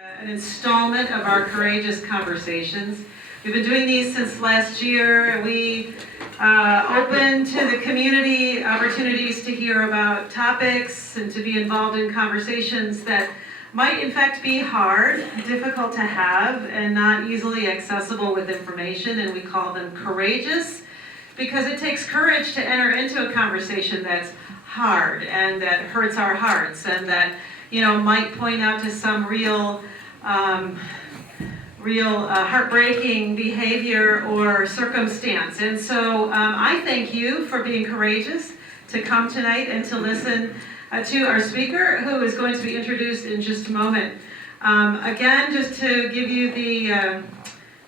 An installment of our Courageous Conversations. We've been doing these since last year. We open to the community opportunities to hear about topics and to be involved in conversations that might in fact be hard, difficult to have, and not easily accessible with information, and we call them courageous because it takes courage to enter into a conversation that's hard and that hurts our hearts and that might point out to some real heartbreaking behavior or circumstance. And so I thank you for being courageous to come tonight and to listen to our speaker, who is going to be introduced in just a moment. Again, just to give you the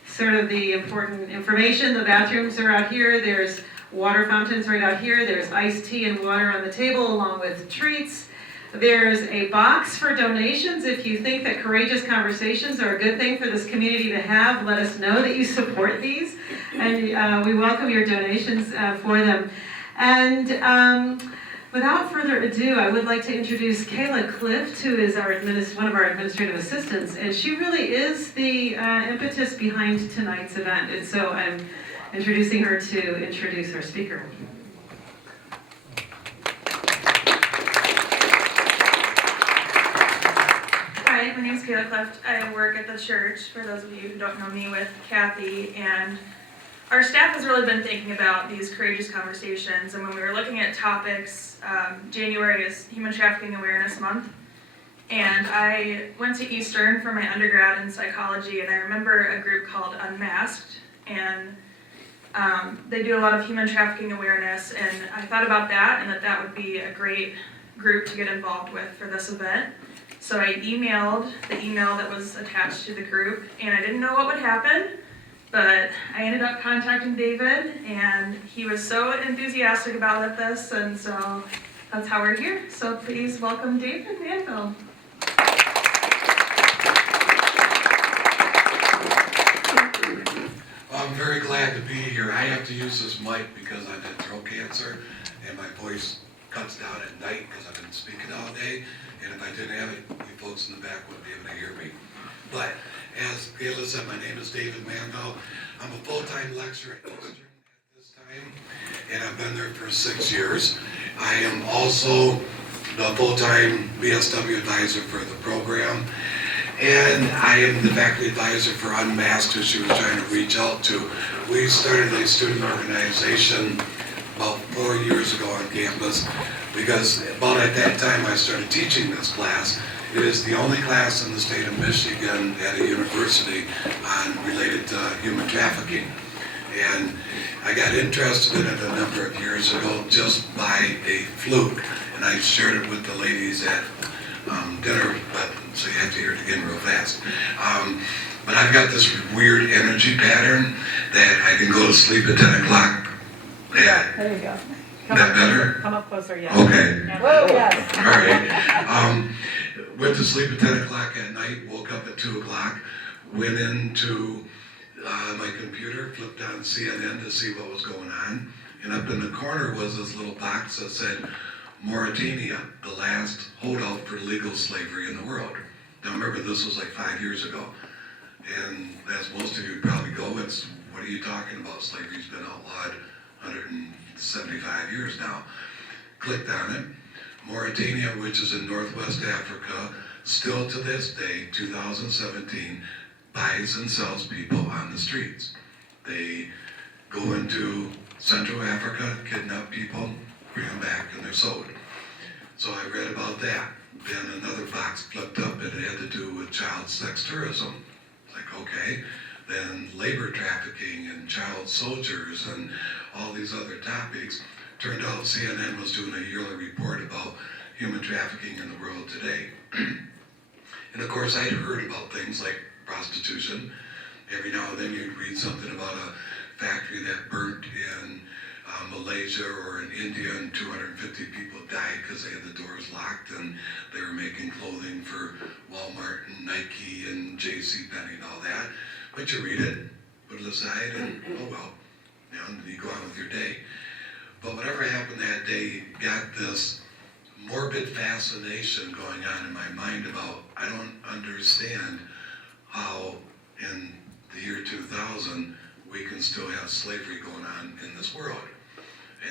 sort of the important information, the bathrooms are out here. There's water fountains right out here. There's iced tea and water on the table along with treats. There's a box for donations. If you think that courageous conversations are a good thing for this community to have, let us know that you support these, and we welcome your donations for them. And without further ado, I would like to introduce Kayla Clift, who is one of our administrative assistants, and she really is the impetus behind tonight's event. And so I'm introducing her to introduce our speaker. Hi, my name is Kayla Clift. I work at the church, for those of you who don't know me, with Kathy, and our staff has really been thinking about these courageous conversations, and when we were looking at topics, January is Human Trafficking Awareness Month, and I went to Eastern for my undergrad in psychology, and I remember a group called Unmasked, and they do a lot of human trafficking awareness, and I thought about that, and that would be a great group to get involved with for this event. So I emailed the email that was attached to the group, and I didn't know what would happen, but I ended up contacting David, and he was so enthusiastic about this, and so that's how we're here. So please welcome David Manville. I'm very glad to be here. I have to use this mic because I've had throat cancer, and my voice cuts down at night because I've been speaking all day. And if I didn't have it, you folks in the back wouldn't be able to hear me. But as Kayla said, my name is David Manville. I'm a full-time lecturer at Eastern at this time, and I've been there for 6 years. I am also the full-time BSW advisor for the program, and I am the faculty advisor for Unmasked, who she was trying to reach out to. We started a student organization about 4 years ago on campus, because about at that time I started teaching this class. It is the only class in the state of Michigan at a university related to human trafficking. And I got interested in it a number of years ago just by a fluke, and I shared it with the ladies at dinner, so you have to hear it again real fast. But I've got this weird energy pattern that I can go to sleep at 10 o'clock. Yeah, there you go. That better? Come up closer, yeah. Okay. Whoa, yes. All right. Went to sleep at 10 o'clock at night, woke up at 2 o'clock, went into my computer, flipped on CNN to see what was going on, and up in the corner was this little box that said, Mauritania, the last holdout for legal slavery in the world. Now remember, this was like 5 years ago, and as most of you probably go, it's, what are you talking about? Slavery's been outlawed 175 years now. Clicked on it. Mauritania, which is in Northwest Africa, still to this day, 2017, buys and sells people on the streets. They go into Central Africa, kidnap people, bring them back, and they're sold. So I read about that. Then another box flipped up, and it had to do with child sex tourism. It's like, okay. Then labor trafficking and child soldiers and all these other topics. Turned out CNN was doing a yearly report about human trafficking in the world today. And of course I'd heard about things like prostitution. Every now and then you'd read something about a factory that burnt in Malaysia or in India, and 250 people died because they had the doors locked and they were making clothing for Walmart and Nike and JCPenney and all that. But you read it, put it aside, and oh well, and you go on with your day. But whatever happened that day got this morbid fascination going on in my mind about, I don't understand how in the year 2000 we can still have slavery going on in this world.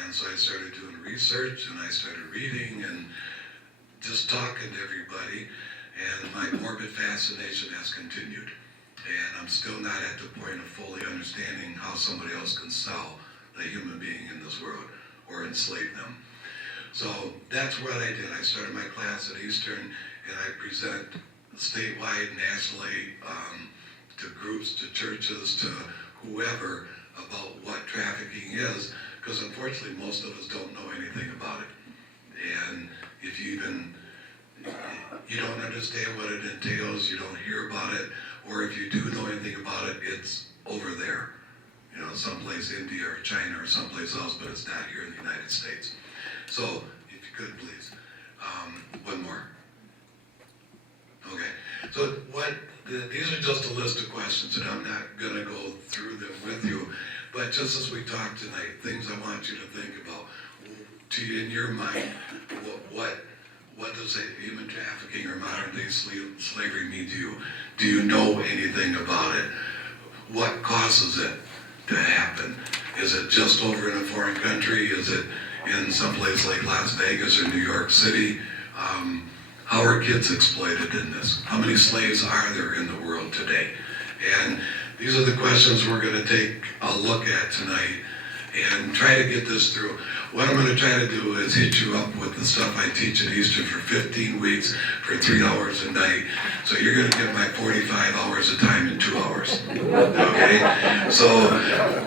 And so I started doing research, and I started reading and just talking to everybody, and my morbid fascination has continued. And I'm still not at the point of fully understanding how somebody else can sell a human being in this world or enslave them. So that's what I did. I started my class at Eastern, and I present statewide, nationally, to groups, to churches, to whoever, about what trafficking is, because unfortunately most of us don't know anything about it. And if you don't understand what it entails, you don't hear about it, or if you do know anything about it, it's over there. You know, someplace India or China or someplace else, but it's not here in the United States. So, if you could please, one more. Okay, so these are just a list of questions, and I'm not gonna go through them with you, but just as we talk tonight, things I want you to think about. In your mind, what does human trafficking or modern day slavery mean to you? Do you know anything about it? What causes it to happen? Is it just over in a foreign country? Is it in some place like Las Vegas or New York City? How are kids exploited in this? How many slaves are there in the world today? And these are the questions we're going to take a look at tonight and try to get this through. What I'm going to try to do is hit you up with the stuff I teach at Eastern for 15 weeks for 3 hours a night. So you're going to get my 45 hours of time in 2 hours. Okay? So,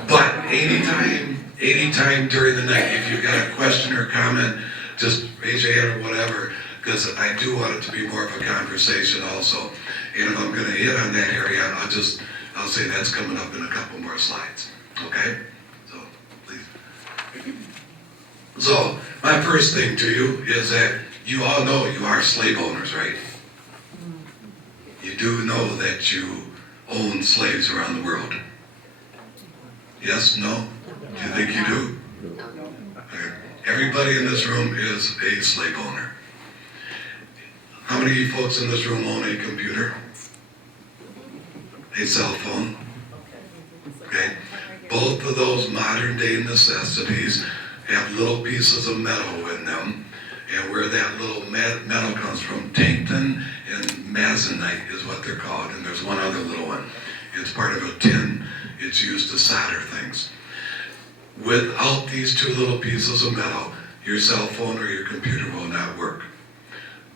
but anytime during the night, if you've got a question or comment, just raise your hand or whatever, because I do want it to be more of a conversation also. And if I'm going to hit on that area, I'll say that's coming up in a couple more slides. Okay? So, please. So, my first thing to you is that you all know you are slave owners, right? You do know that you own slaves around the world. Yes? No? Do you think you do? Okay. Everybody in this room is a slave owner. How many of you folks in this room own a computer? A cell phone? Okay. Both of those modern day necessities have little pieces of metal in them, and where that little metal comes from, tungsten and masonite is what they're called, and there's one other little one. It's part of a tin. It's used to solder things. Without these two little pieces of metal, your cell phone or your computer will not work.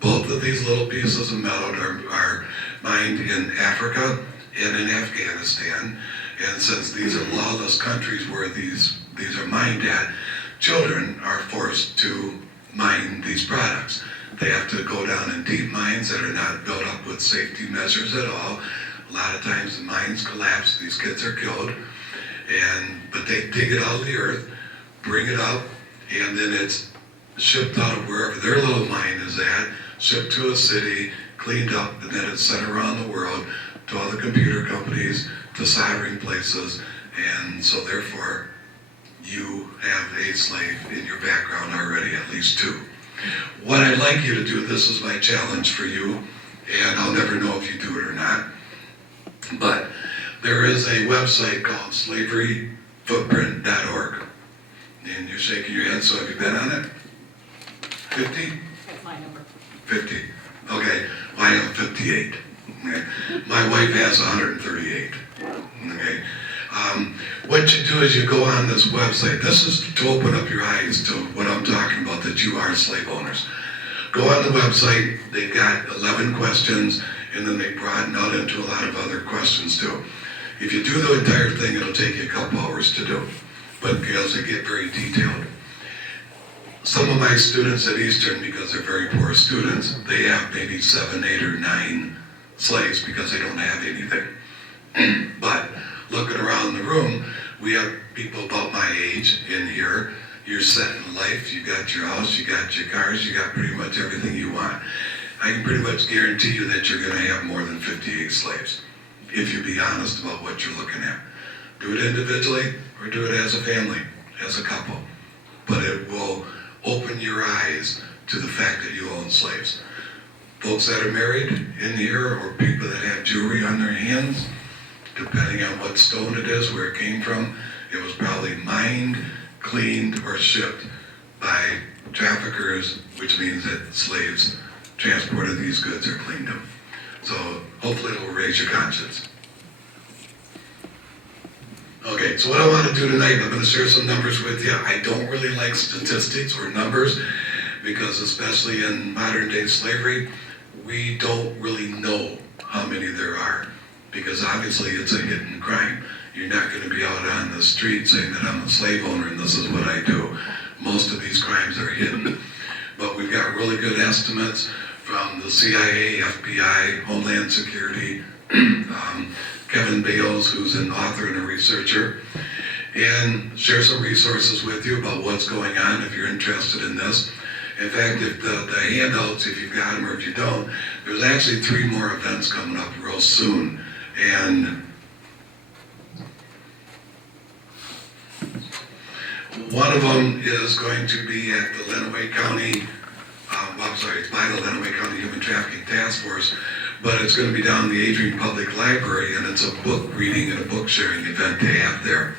Both of these little pieces of metal are mined in Africa and in Afghanistan, and since these are lawless countries where these are mined at, children are forced to mine these products. They have to go down in deep mines that are not built up with safety measures at all. A lot of times the mines collapse, these kids are killed, but they dig it out of the earth, bring it up, and then it's shipped out of wherever their little mine is at, shipped to a city, cleaned up, and then it's sent around the world to all the computer companies, to soldering places, and so therefore you have a slave in your background already, at least two. What I'd like you to do, this is my challenge for you, and I'll never know if you do it or not, but there is a website called slaveryfootprint.org, and you're shaking your head, so have you been on it? 50? That's my number. 50. Okay, well, I have 58. Okay. My wife has 138. Okay. What you do is you go on this website. This is to open up your eyes to what I'm talking about, that you are slave owners. Go on the website. They've got 11 questions, and then they broaden out into a lot of other questions too. If you do the entire thing, it'll take you a couple hours to do, but because they get very detailed. Some of my students at Eastern, because they're very poor students, they have maybe 7, 8, or 9 slaves because they don't have anything. But looking around the room, we have people about my age in here. You're set in life, you got your house, you got your cars, you got pretty much everything you want. I can pretty much guarantee you that you're going to have more than 58 slaves, if you be honest about what you're looking at. Do it individually or do it as a family, as a couple. But it will open your eyes to the fact that you own slaves. Folks that are married in here, or people that have jewelry on their hands, depending on what stone it is, where it came from, it was probably mined, cleaned, or shipped by traffickers, which means that slaves transported these goods or cleaned them. So hopefully it will raise your conscience. Okay, so what I want to do tonight, I'm going to share some numbers with you. I don't really like statistics or numbers because especially in modern day slavery, we don't really know how many there are because obviously it's a hidden crime. You're not going to be out on the street saying that I'm a slave owner and this is what I do. Most of these crimes are hidden. But we've got really good estimates from the CIA, FBI, Homeland Security, Kevin Bales, who's an author and a researcher, and share some resources with you about what's going on if you're interested in this. In fact, if the handouts, if you've got them or if you don't, there's actually 3 more events coming up real soon. And one of them is going to be at the Lenawee County, it's by the Lenawee County Human Trafficking Task Force, but it's going to be down in the Adrian Public Library, and it's a book reading and a book sharing event they have there.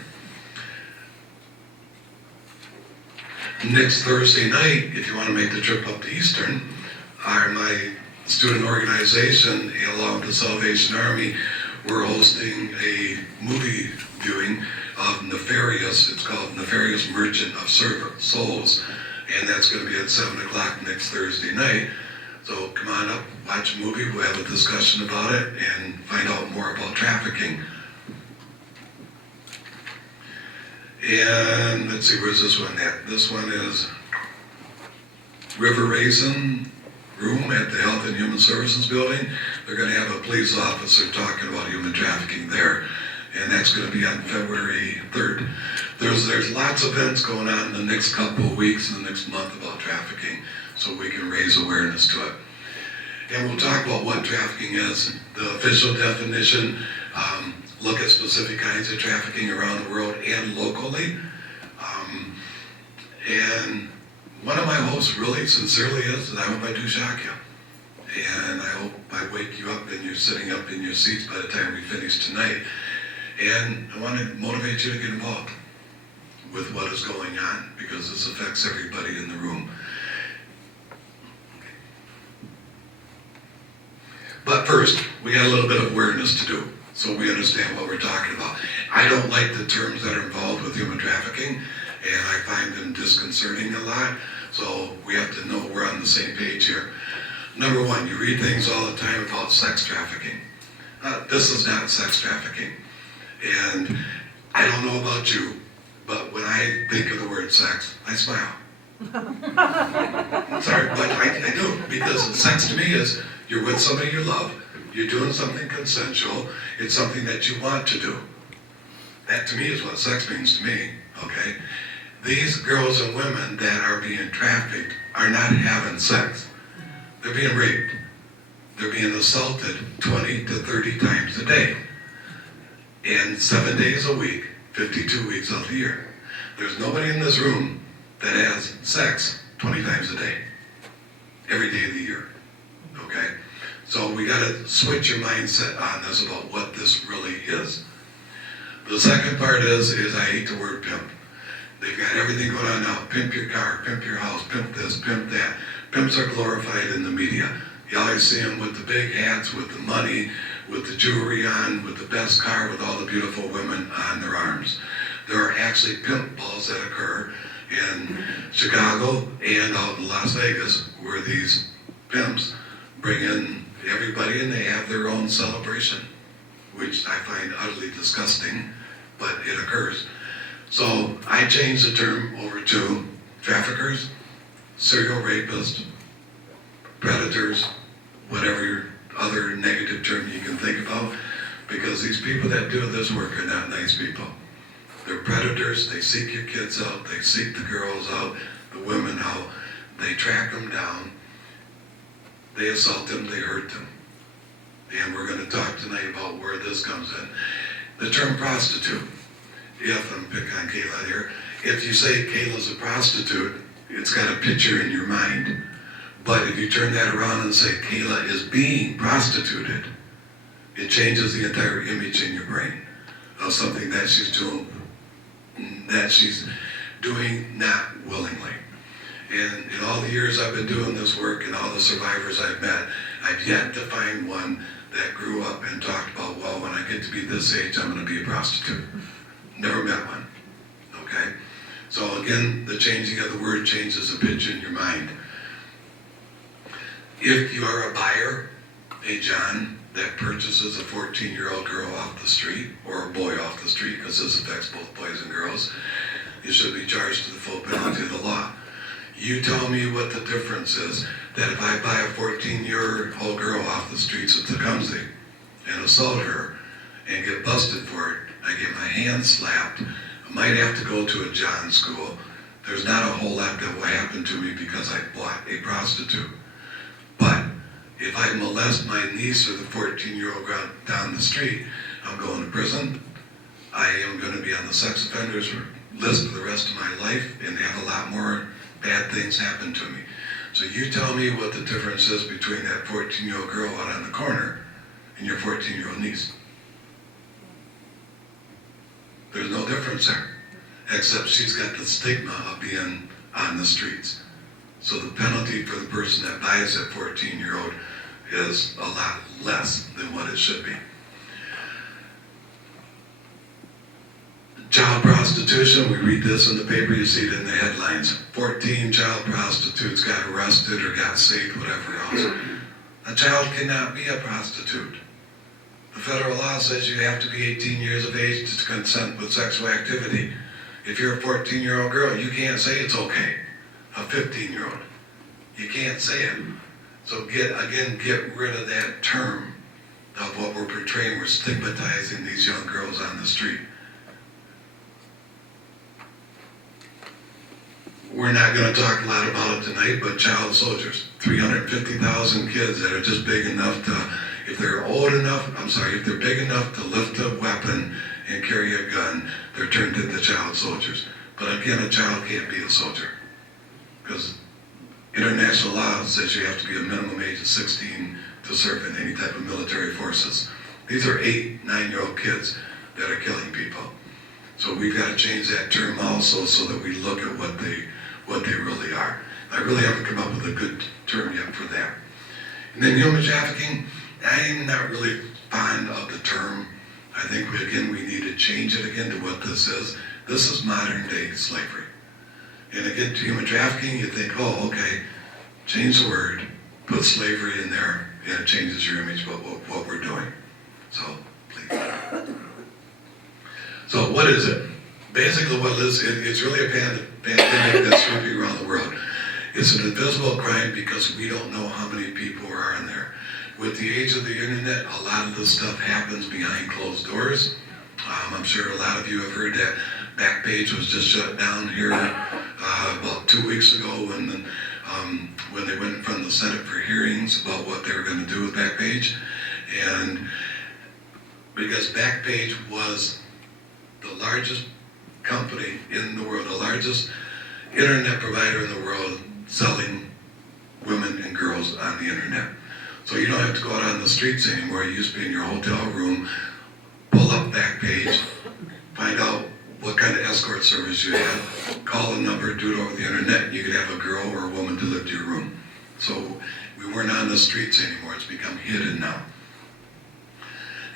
Next Thursday night, if you want to make the trip up to Eastern, my student organization, along with the Salvation Army, we're hosting a movie viewing of Nefarious. It's called Nefarious Merchant of Souls, and that's going to be at 7 o'clock next Thursday night. So come on up, watch a movie, we'll have a discussion about it, and find out more about trafficking. And let's see, where's this one at? This one is River Raisin Room at the Health and Human Services Building. They're going to have a police officer talking about human trafficking there. And that's going to be on February 3rd. There's lots of events going on in the next couple of weeks and the next month about trafficking, so we can raise awareness to it. And we'll talk about what trafficking is, the official definition, look at specific kinds of trafficking around the world and locally. And one of my hopes really sincerely is that I hope I do shock you. And I hope I wake you up and you're sitting up in your seats by the time we finish tonight. And I want to motivate you to get involved with what is going on, because this affects everybody in the room. But first, we got a little bit of awareness to do, so we understand what we're talking about. I don't like the terms that are involved with human trafficking, and I find them disconcerting a lot, so we have to know we're on the same page here. Number one, you read things all the time about sex trafficking. This is not sex trafficking. And I don't know about you, but when I think of the word sex, I smile. Sorry, but I do, because sex to me is you're with somebody you love, you're doing something consensual, it's something that you want to do. That to me is what sex means to me, okay? These girls and women that are being trafficked are not having sex. They're being raped. They're being assaulted 20 to 30 times a day. And 7 days a week, 52 weeks out of the year. There's nobody in this room that has sex 20 times a day, every day of the year, okay? So we gotta switch your mindset on this about what this really is. The second part is I hate the word pimp. They've got everything going on now. Pimp your car, pimp your house, pimp this, pimp that. Pimps are glorified in the media. You always see them with the big hats, with the money, with the jewelry on, with the best car, with all the beautiful women on their arms. There are actually pimp balls that occur in Chicago and out in Las Vegas, where these pimps bring in everybody and they have their own celebration, which I find utterly disgusting, but it occurs. So I changed the term over to traffickers, serial rapists, predators, whatever other negative term you can think about, because these people that do this work are not nice people. They're predators. They seek your kids out, they seek the girls out, the women out, they track them down, they assault them, they hurt them. And we're going to talk tonight about where this comes in. The term prostitute, if I'm picking on Kayla here, if you say Kayla's a prostitute, it's got a picture in your mind. But if you turn that around and say Kayla is being prostituted, it changes the entire image in your brain of something that she's doing not willingly. And in all the years I've been doing this work and all the survivors I've met, I've yet to find one that grew up and talked about, well, when I get to be this age, I'm going to be a prostitute. Never met one. Okay? So again, the changing of the word changes the pitch in your mind. If you are a buyer, a John, that purchases a 14-year-old girl off the street, or a boy off the street, because this affects both boys and girls, you should be charged to the full penalty of the law. You tell me what the difference is that if I buy a 14-year-old girl off the streets of Tecumseh and assault her and get busted for it, I get my hand slapped, I might have to go to a John school. There's not a whole lot that will happen to me because I bought a prostitute. But if I molest my niece or the 14-year-old girl down the street, I'm going to prison. I am going to be on the sex offenders list for the rest of my life and have a lot more bad things happen to me. So you tell me what the difference is between that 14-year-old girl out on the corner and your 14-year-old niece. There's no difference there, except she's got the stigma of being on the streets. So the penalty for the person that buys that 14-year-old is a lot less than what it should be. Child prostitution, we read this in the paper, you see it in the headlines. 14 child prostitutes got arrested or got saved, whatever else. A child cannot be a prostitute. The federal law says you have to be 18 years of age to consent with sexual activity. If you're a 14-year-old girl, you can't say it's okay. A 15-year-old. You can't say it. So get rid of that term of what we're portraying. We're stigmatizing these young girls on the street. We're not going to talk a lot about it tonight, but child soldiers. 350,000 kids that are just big enough to, if they're big enough to lift a weapon and carry a gun, they're turned into child soldiers. But again, a child can't be a soldier. Because international law says you have to be a minimum age of 16 to serve in any type of military forces. These are 8, 9-year-old kids that are killing people. So we've got to change that term also so that we look at what they really are. I really haven't come up with a good term yet for that. And then human trafficking, I'm not really fond of the term. I think we need to change it again to what this is. This is modern day slavery. And again, to human trafficking, you think, oh, okay, change the word, put slavery in there, and it changes your image of what we're doing. So, please. So, what is it? Basically, what it is, it's really a pandemic that's sweeping around the world. It's an invisible crime because we don't know how many people are in there. With the age of the internet, a lot of this stuff happens behind closed doors. I'm sure a lot of you have heard that Backpage was just shut down here about 2 weeks ago when they went in front of the Senate for hearings about what they were going to do with Backpage. And because Backpage was the largest company in the world, the largest internet provider in the world selling women and girls on the internet. So you don't have to go out on the streets anymore. You used to be in your hotel room, pull up Backpage, find out what kind of escort service you had, call a number, do it over the internet. You could have a girl or a woman delivered to your room. So we weren't on the streets anymore. It's become hidden now.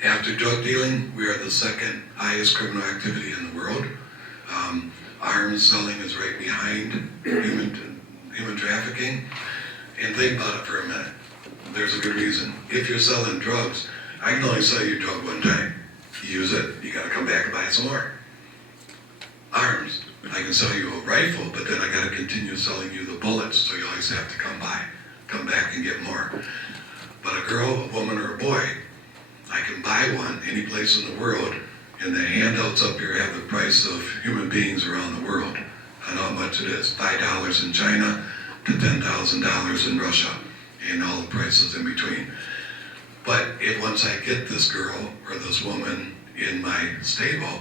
After drug dealing, we are the second highest criminal activity in the world. Arms selling is right behind human trafficking. And think about it for a minute. There's a good reason. If you're selling drugs, I can only sell you a drug one time. You use it, you gotta come back and buy some more. Arms, I can sell you a rifle, but then I gotta continue selling you the bullets, so you always have to come back and get more. But a girl, a woman, or a boy, I can buy one any place in the world, and the handouts up here have the price of human beings around the world. I know how much it is, $5 in China to $10,000 in Russia, and all the prices in between. But if once I get this girl or this woman in my stable,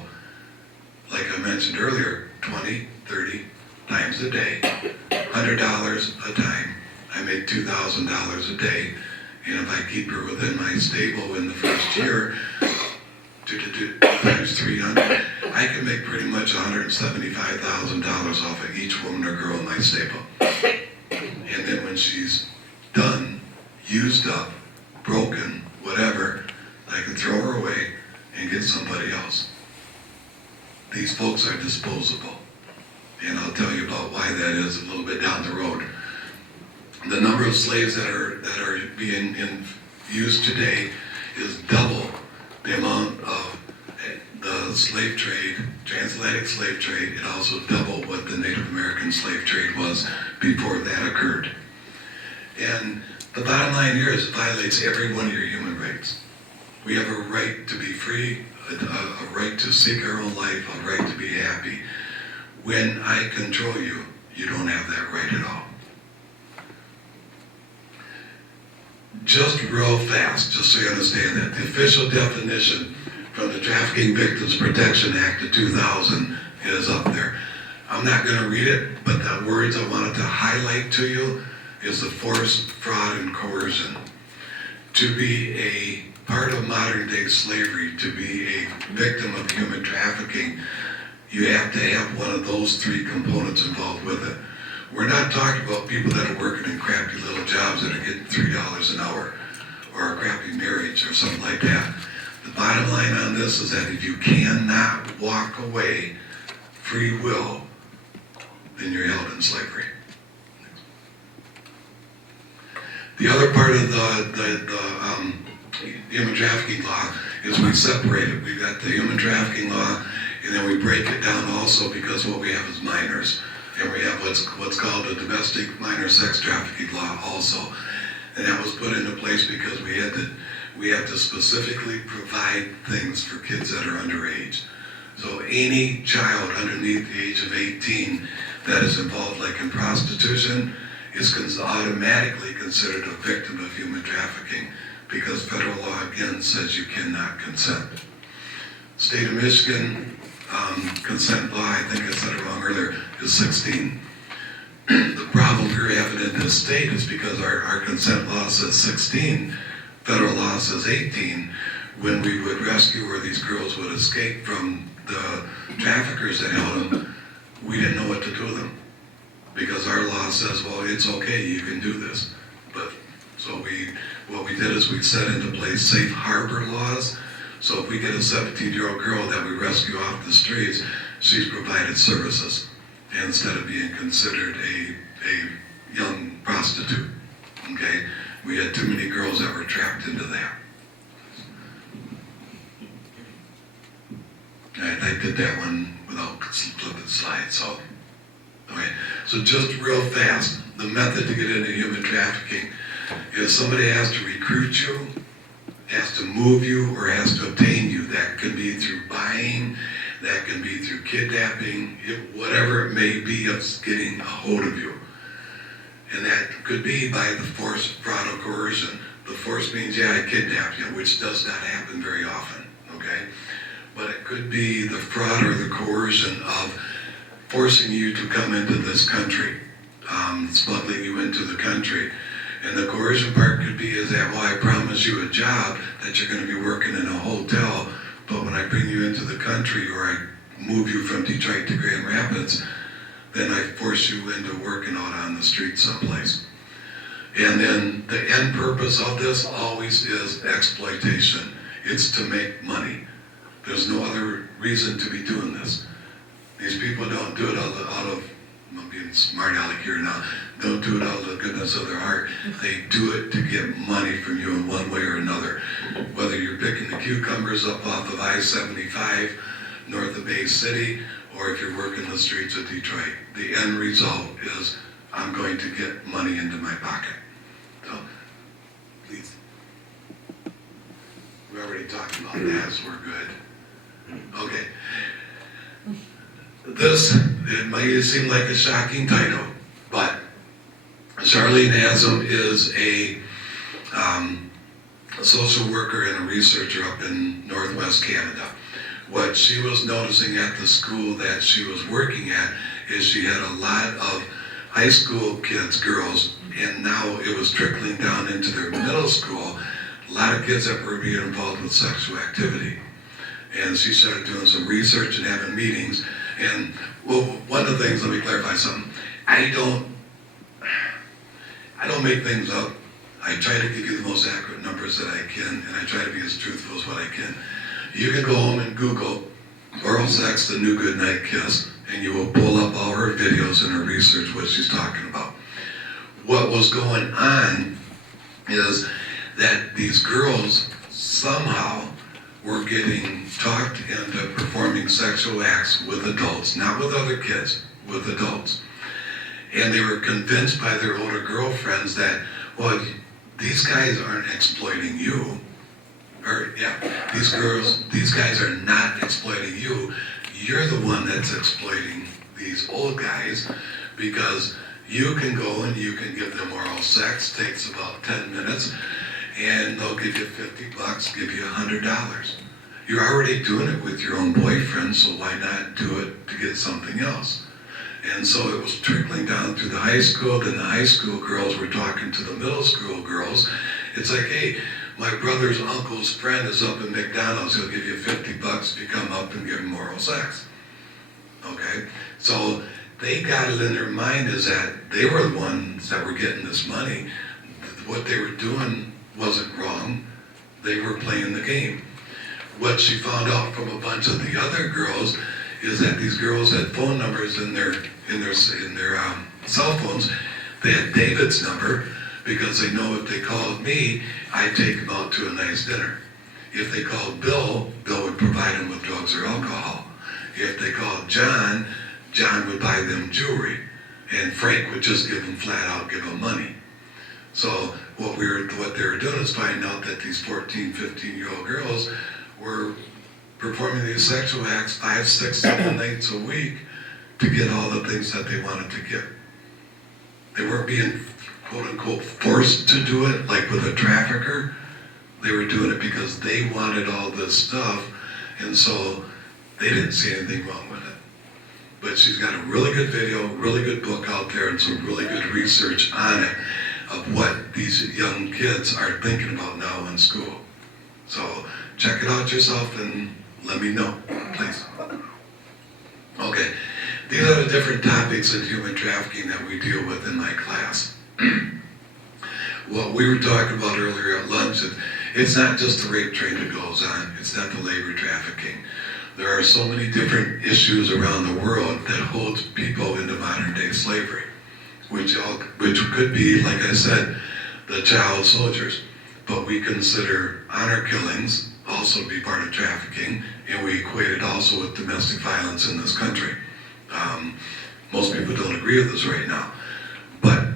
like I mentioned earlier, 20, 30 times a day, $100 a time, I make $2,000 a day, and if I keep her within my stable in the first year, times 300, I can make pretty much $175,000 off of each woman or girl in my stable. And then when she's done, used up, broken, whatever, I can throw her away and get somebody else. These folks are disposable. And I'll tell you about why that is a little bit down the road. The number of slaves that are being used today is double the amount of the slave trade, transatlantic slave trade. It also doubled what the Native American slave trade was before that occurred. And the bottom line here is it violates every one of your human rights. We have a right to be free, a right to seek our own life, a right to be happy. When I control you, you don't have that right at all. Just real fast, just so you understand that, the official definition from the Trafficking Victims Protection Act of 2000 is up there. I'm not going to read it, but the words I wanted to highlight to you is the force, fraud, and coercion. To be a part of modern day slavery, to be a victim of human trafficking, you have to have one of those three components involved with it. We're not talking about people that are working in crappy little jobs that are getting $3 an hour, or a crappy marriage or something like that. The bottom line on this is that if you cannot walk away free will, then you're held in slavery. The other part of the human trafficking law is we separate it. We've got the human trafficking law, and then we break it down also because what we have is minors. And we have what's called the domestic minor sex trafficking law also. And that was put into place because we have to specifically provide things for kids that are underage. So any child underneath the age of 18 that is involved like in prostitution is automatically considered a victim of human trafficking because federal law again says you cannot consent. State of Michigan consent law, I think I said it wrong earlier, is 16. The problem we're having in this state is because our consent law says 16, federal law says 18. When we would rescue where these girls would escape from the traffickers that held them, we didn't know what to do with them. Because our law says, well, it's okay, you can do this. But so what we did is we set into place safe harbor laws. So if we get a 17-year-old girl that we rescue off the streets, she's provided services instead of being considered a young prostitute, okay? We had too many girls that were trapped into that. I did that one without flipping slides, so. Okay, so just real fast, the method to get into human trafficking is somebody has to recruit you, has to move you, or has to obtain you. That can be through buying, that can be through kidnapping, whatever it may be of getting a hold of you. And that could be by the force, fraud, or coercion. The force means, yeah, I kidnapped you, which does not happen very often, okay? But it could be the fraud or the coercion of forcing you to come into this country, smuggling you into the country. And the coercion part could be is that, well, I promise you a job that you're going to be working in a hotel, but when I bring you into the country or I move you from Detroit to Grand Rapids, then I force you into working out on the street someplace. And then the end purpose of this always is exploitation. It's to make money. There's no other reason to be doing this. These people don't do it out of I'm being smart aleck here now, don't do it out of the goodness of their heart. They do it to get money from you in one way or another. Whether you're picking the cucumbers up off of I-75 north of Bay City, or if you're working the streets of Detroit, the end result is I'm going to get money into my pocket. So, please. We already talked about that, so we're good. Okay. This, it might seem like a shocking title, but Charlene Haslam is a social worker and a researcher up in Northwest Canada. What she was noticing at the school that she was working at is she had a lot of high school kids, girls, And now it was trickling down into their middle school. A lot of kids that were being involved with sexual activity. And she started doing some research and having meetings. And well, one of the things, let me clarify something. I don't make things up. I try to give you the most accurate numbers that I can, and I try to be as truthful as what I can. You can go home and Google oral sex, the new goodnight kiss, and you will pull up all her videos and her research, what she's talking about. What was going on is that these girls somehow were getting talked into performing sexual acts with adults, not with other kids, with adults. And they were convinced by their older girlfriends that, well, these guys aren't exploiting you. Or, yeah, these guys are not exploiting you. You're the one that's exploiting these old guys, because you can go and you can give them oral sex, takes about 10 minutes, and they'll give you $50, give you $100. You're already doing it with your own boyfriend, so why not do it to get something else? And so it was trickling down through the high school, then the high school girls were talking to the middle school girls. It's like, hey, my brother's uncle's friend is up in McDonald's, he'll give you $50 if you come up and give him oral sex. Okay? So they got it in their mind is that they were the ones that were getting this money. What they were doing wasn't wrong. They were playing the game. What she found out from a bunch of the other girls is that these girls had phone numbers in their cell phones. They had David's number because they know if they called me, I'd take them out to a nice dinner. If they called Bill, Bill would provide them with drugs or alcohol. If they called John, John would buy them jewelry. And Frank would just give them flat out, give them money. So what they were doing is finding out that these 14, 15-year-old girls were performing these sexual acts 5, 6, 7 nights a week to get all the things that they wanted to get. They weren't being, quote unquote, forced to do it like with a trafficker. They were doing it because they wanted all this stuff, and so they didn't see anything wrong with it. But she's got a really good video, really good book out there, and some really good research on it of what these young kids are thinking about now in school. So check it out yourself and let me know, please. Okay, these are the different topics in human trafficking that we deal with in my class. What we were talking about earlier at lunch, it's not just the rape trade that goes on, it's not the labor trafficking. There are so many different issues around the world that hold people into modern day slavery, which could be, like I said, the child soldiers. But we consider honor killings also to be part of trafficking, and we equate it also with domestic violence in this country. Most people don't agree with this right now, but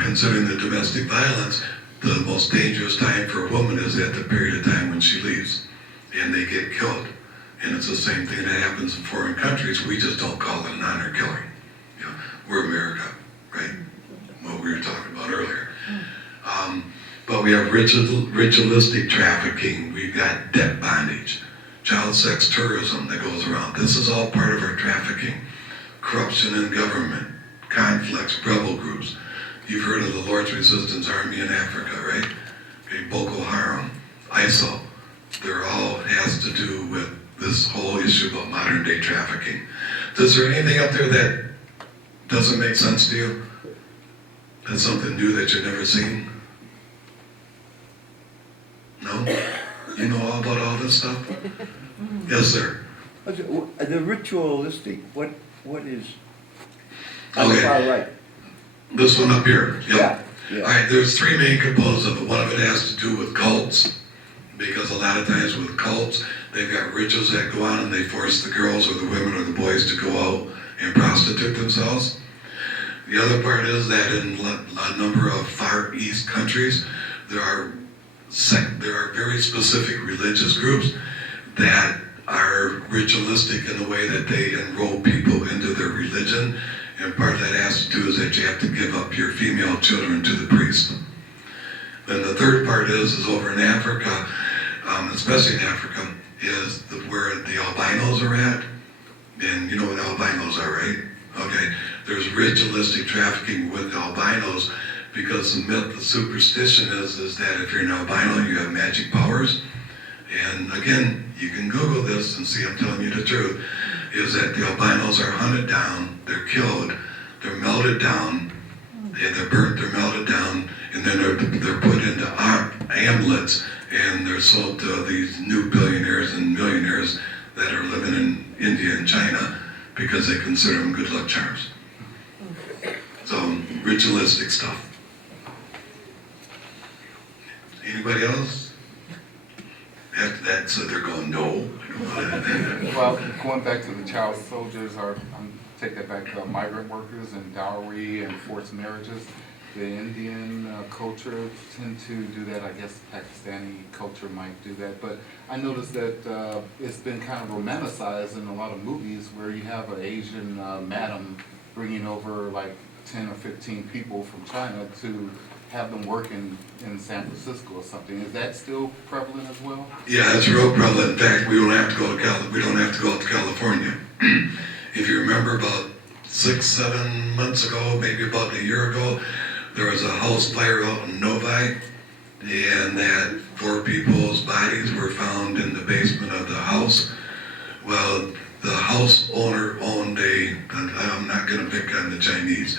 considering the domestic violence, the most dangerous time for a woman is at the period of time when she leaves and they get killed. And it's the same thing that happens in foreign countries. We just don't call it an honor killing. You know, we're America, right? What we were talking about earlier. But we have ritualistic trafficking. We've got debt bondage, child sex tourism that goes around. This is all part of our trafficking. Corruption in government, conflicts, rebel groups. You've heard of the Lord's Resistance Army in Africa, right? Okay, Boko Haram, ISIL. They're all has to do with this whole issue about modern day trafficking. Is there anything up there that doesn't make sense to you? That's something new that you've never seen? No? You know all about all this stuff? Yes, sir. The ritualistic, what is on the Okay. far right? This one up here. Yep. Yeah. All right, there's 3 main components of it. One of it has to do with cults, because a lot of times with cults, they've got rituals that go on and they force the girls or the women or the boys to go out and prostitute themselves. The other part is that in a number of Far East countries, there are very specific religious groups that are ritualistic in the way that they enroll people into their religion. And part of that has to do is that you have to give up your female children to the priest. Then the third part is over in Africa, especially in Africa, is where the albinos are at. And you know what albinos are, right? Okay. there's ritualistic trafficking with albinos, because the myth, the superstition is that if you're an albino, you have magic powers. And again, you can Google this and see I'm telling you the truth, is that the albinos are hunted down, they're killed, they're melted down, they're burnt, they're melted down, and then they're put into amulets, and they're sold to these new billionaires and millionaires that are living in India and China because they consider them good luck charms. So, ritualistic stuff. Anybody else? After that, so they're going, no. Well, going back to the child soldiers, or take that back to migrant workers and dowry and forced marriages. The Indian culture tend to do that. I guess Pakistani culture might do that. But I noticed that it's been kind of romanticized in a lot of movies where you have an Asian madam bringing over like 10 or 15 people from China to have them working in San Francisco or something. Is that still prevalent as well? Yeah, it's real prevalent. In fact, we don't have to go out to California. If you remember, about 6-7 months ago, maybe about a year ago, there was a house fire out in Novi, and that 4 people's bodies were found in the basement of the house. Well, the house owner owned I'm not going to pick on the Chinese.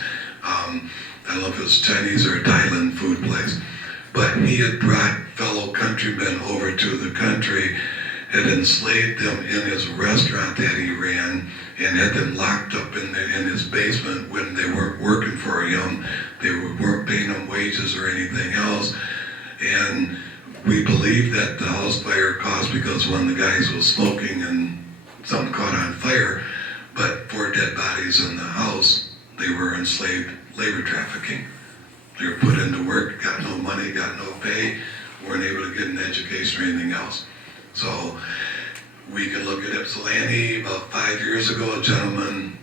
I don't know if it was Chinese or a Thailand food place, but he had brought fellow countrymen over to the country, had enslaved them in his restaurant that he ran, and had them locked up in his basement when they weren't working for him. They weren't paying them wages or anything else. And we believe that the house fire caused because one of the guys was smoking and something caught on fire, but 4 dead bodies in the house, they were enslaved labor trafficking. They were put into work, got no money, got no pay, weren't able to get an education or anything else. So we can look at Ypsilanti. About 5 years ago, a gentleman,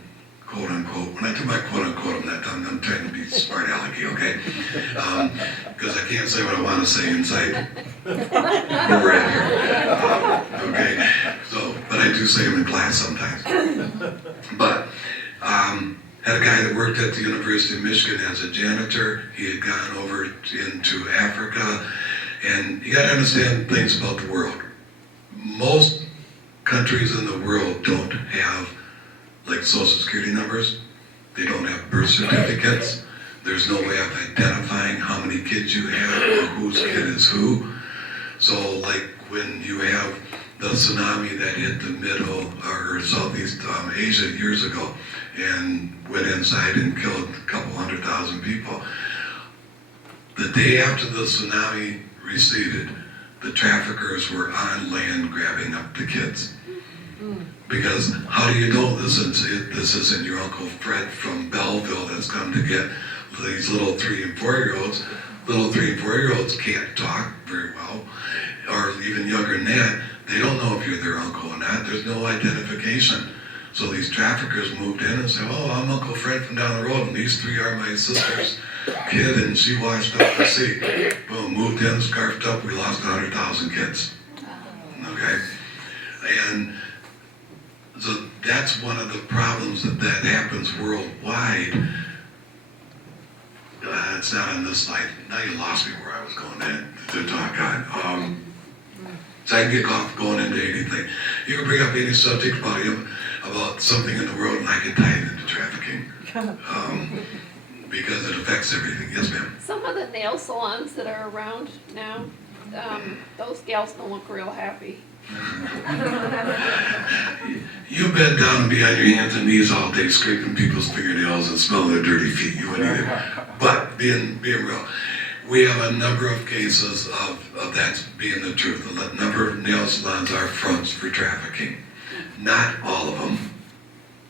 quote unquote, when I do my quote unquote, I'm trying to be smart alecky, okay? Because I can't say what I want to say inside where we're at here. Okay, so, but I do say them in class sometimes. But, had a guy that worked at the University of Michigan as a janitor. He had gone over into Africa, and you got to understand things about the world. Most countries in the world don't have like social security numbers. They don't have birth certificates. There's no way of identifying how many kids you have or whose kid is who. So like when you have the tsunami that hit the middle or Southeast Asia years ago and went inside and killed a couple 100,000 people. The day after the tsunami receded, the traffickers were on land grabbing up the kids. Because how do you know this isn't your Uncle Fred from Belleville that's come to get these little 3 and 4-year-olds? Little 3 and 4-year-olds can't talk very well, or even younger than that. They don't know if you're their uncle or not. There's no identification. So these traffickers moved in and said, oh, I'm Uncle Fred from down the road, and these 3 are my sister's kid, and she washed up the sea. Boom, moved in, scarfed up, we lost 100,000 kids. Okay? And so that's one of the problems that happens worldwide. It's not on this slide. Now you lost me where I was going to talk on. So I can get off going into anything. You can bring up any subject about something in the world, and I can tie it into trafficking. Because it affects everything. Yes, ma'am? Some of the nail salons that are around now, those gals don't look real happy. You bend down and be on your hands and knees all day scraping people's fingernails and smelling their dirty feet. You wouldn't either. But being real, we have a number of cases of that being the truth. A number of nail salons are fronts for trafficking. Not all of them,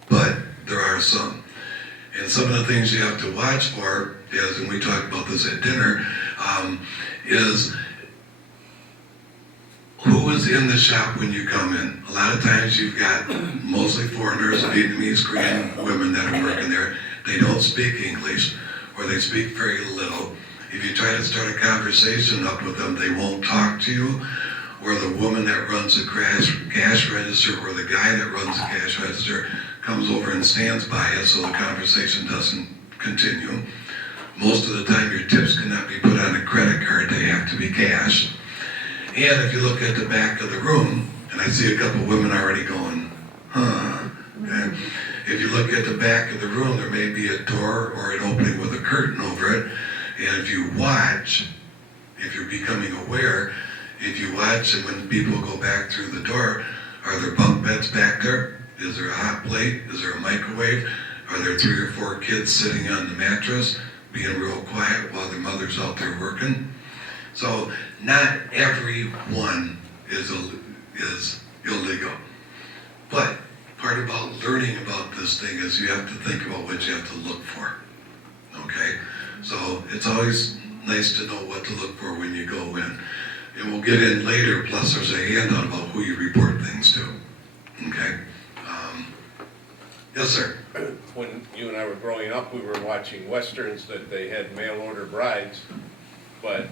but there are some. And some of the things you have to watch for is, and we talked about this at dinner, is who is in the shop when you come in. A lot of times you've got mostly foreigners, Vietnamese, Korean women that are working there. They don't speak English, or they speak very little. If you try to start a conversation up with them, they won't talk to you. Or the woman that runs the cash register, or the guy that runs the cash register comes over and stands by it so the conversation doesn't continue. Most of the time your tips cannot be put on a credit card, they have to be cash. And if you look at the back of the room, and I see a couple women already going, huh. Okay. If you look at the back of the room, there may be a door or an opening with a curtain over it. And if you watch, if you're becoming aware, if you watch and when people go back through the door, are there bunk beds back there? Is there a hot plate? Is there a microwave? Are there 3 or 4 kids sitting on the mattress being real quiet while their mother's out there working? So not everyone is illegal. But part about learning about this thing is you have to think about what you have to look for. Okay? So it's always nice to know what to look for when you go in. And we'll get in later, plus there's a handout about who you report things to. Okay? Yes, sir. When you and I were growing up, we were watching westerns that they had mail order brides, but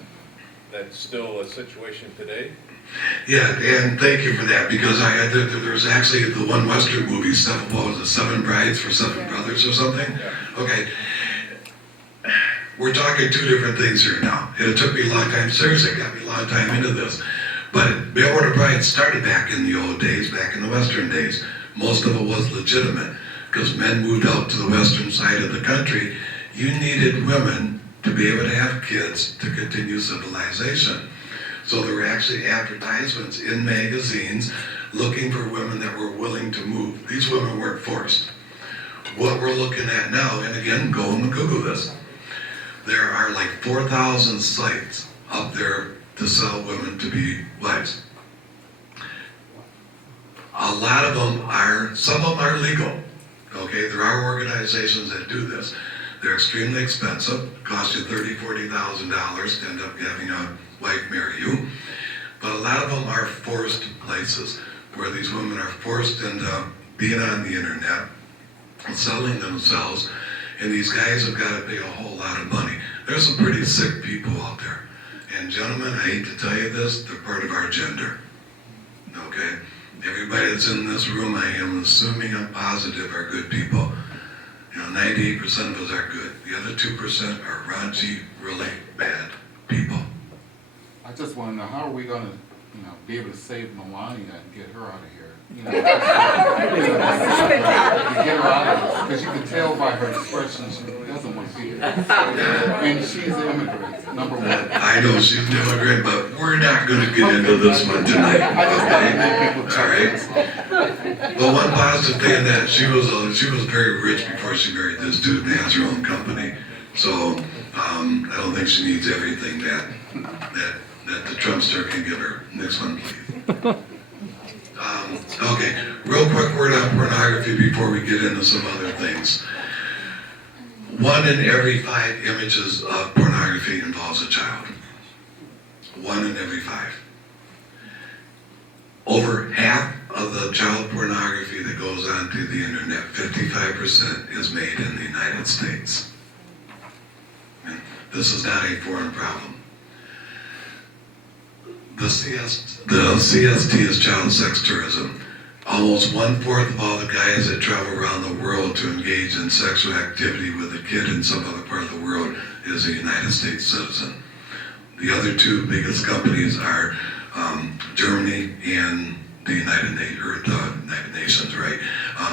that's still a situation today? Yeah, and thank you for that, because there's actually the one Western movie, Seven Brides for Seven Brothers or something? Yeah. Okay. We're talking 2 different things here now. And it took me a long time, seriously, it got me a long time into this. But mail order brides started back in the old days, back in the Western days. Most of it was legitimate, because men moved out to the western side of the country. You needed women to be able to have kids to continue civilization. So there were actually advertisements in magazines looking for women that were willing to move. These women weren't forced. What we're looking at now, and again, go and Google this. There are like 4,000 sites up there to sell women to be wives. A lot of them are, some of them are legal. Okay, there are organizations that do this. They're extremely expensive, cost you $30,000, $40,000 to end up having a wife marry you. But a lot of them are forced places where these women are forced into being on the internet and selling themselves, and these guys have got to pay a whole lot of money. There's some pretty sick people out there. And gentlemen, I hate to tell you this, they're part of our gender. Okay? Everybody that's in this room, I am assuming, I'm positive, are good people. 98% of us are good. The other 2% are raunchy, really bad people. I just want to know, how are we going to, be able to save Melania and get her out of here? Get her out of here, because you can tell by her expression she doesn't want to be here. And she's an immigrant, number 1. I know she's an immigrant, but we're not going to get into this one tonight. All right. But one positive thing that she was very rich before she married this dude and has her own company. So I don't think she needs everything that the Trumpster can give her. Next one, please. Okay, real quick word on pornography before we get into some other things. 1 in every 5 images of pornography involves a child. 1 in every 5. Over half of the child pornography that goes onto the internet, 55%, is made in the United States. And this is not a foreign problem. The CST is child sex tourism. Almost 1/4 of all the guys that travel around the world to engage in sexual activity with a kid in some other part of the world is a United States citizen. The other 2 biggest companies are Germany and the United Nations, right?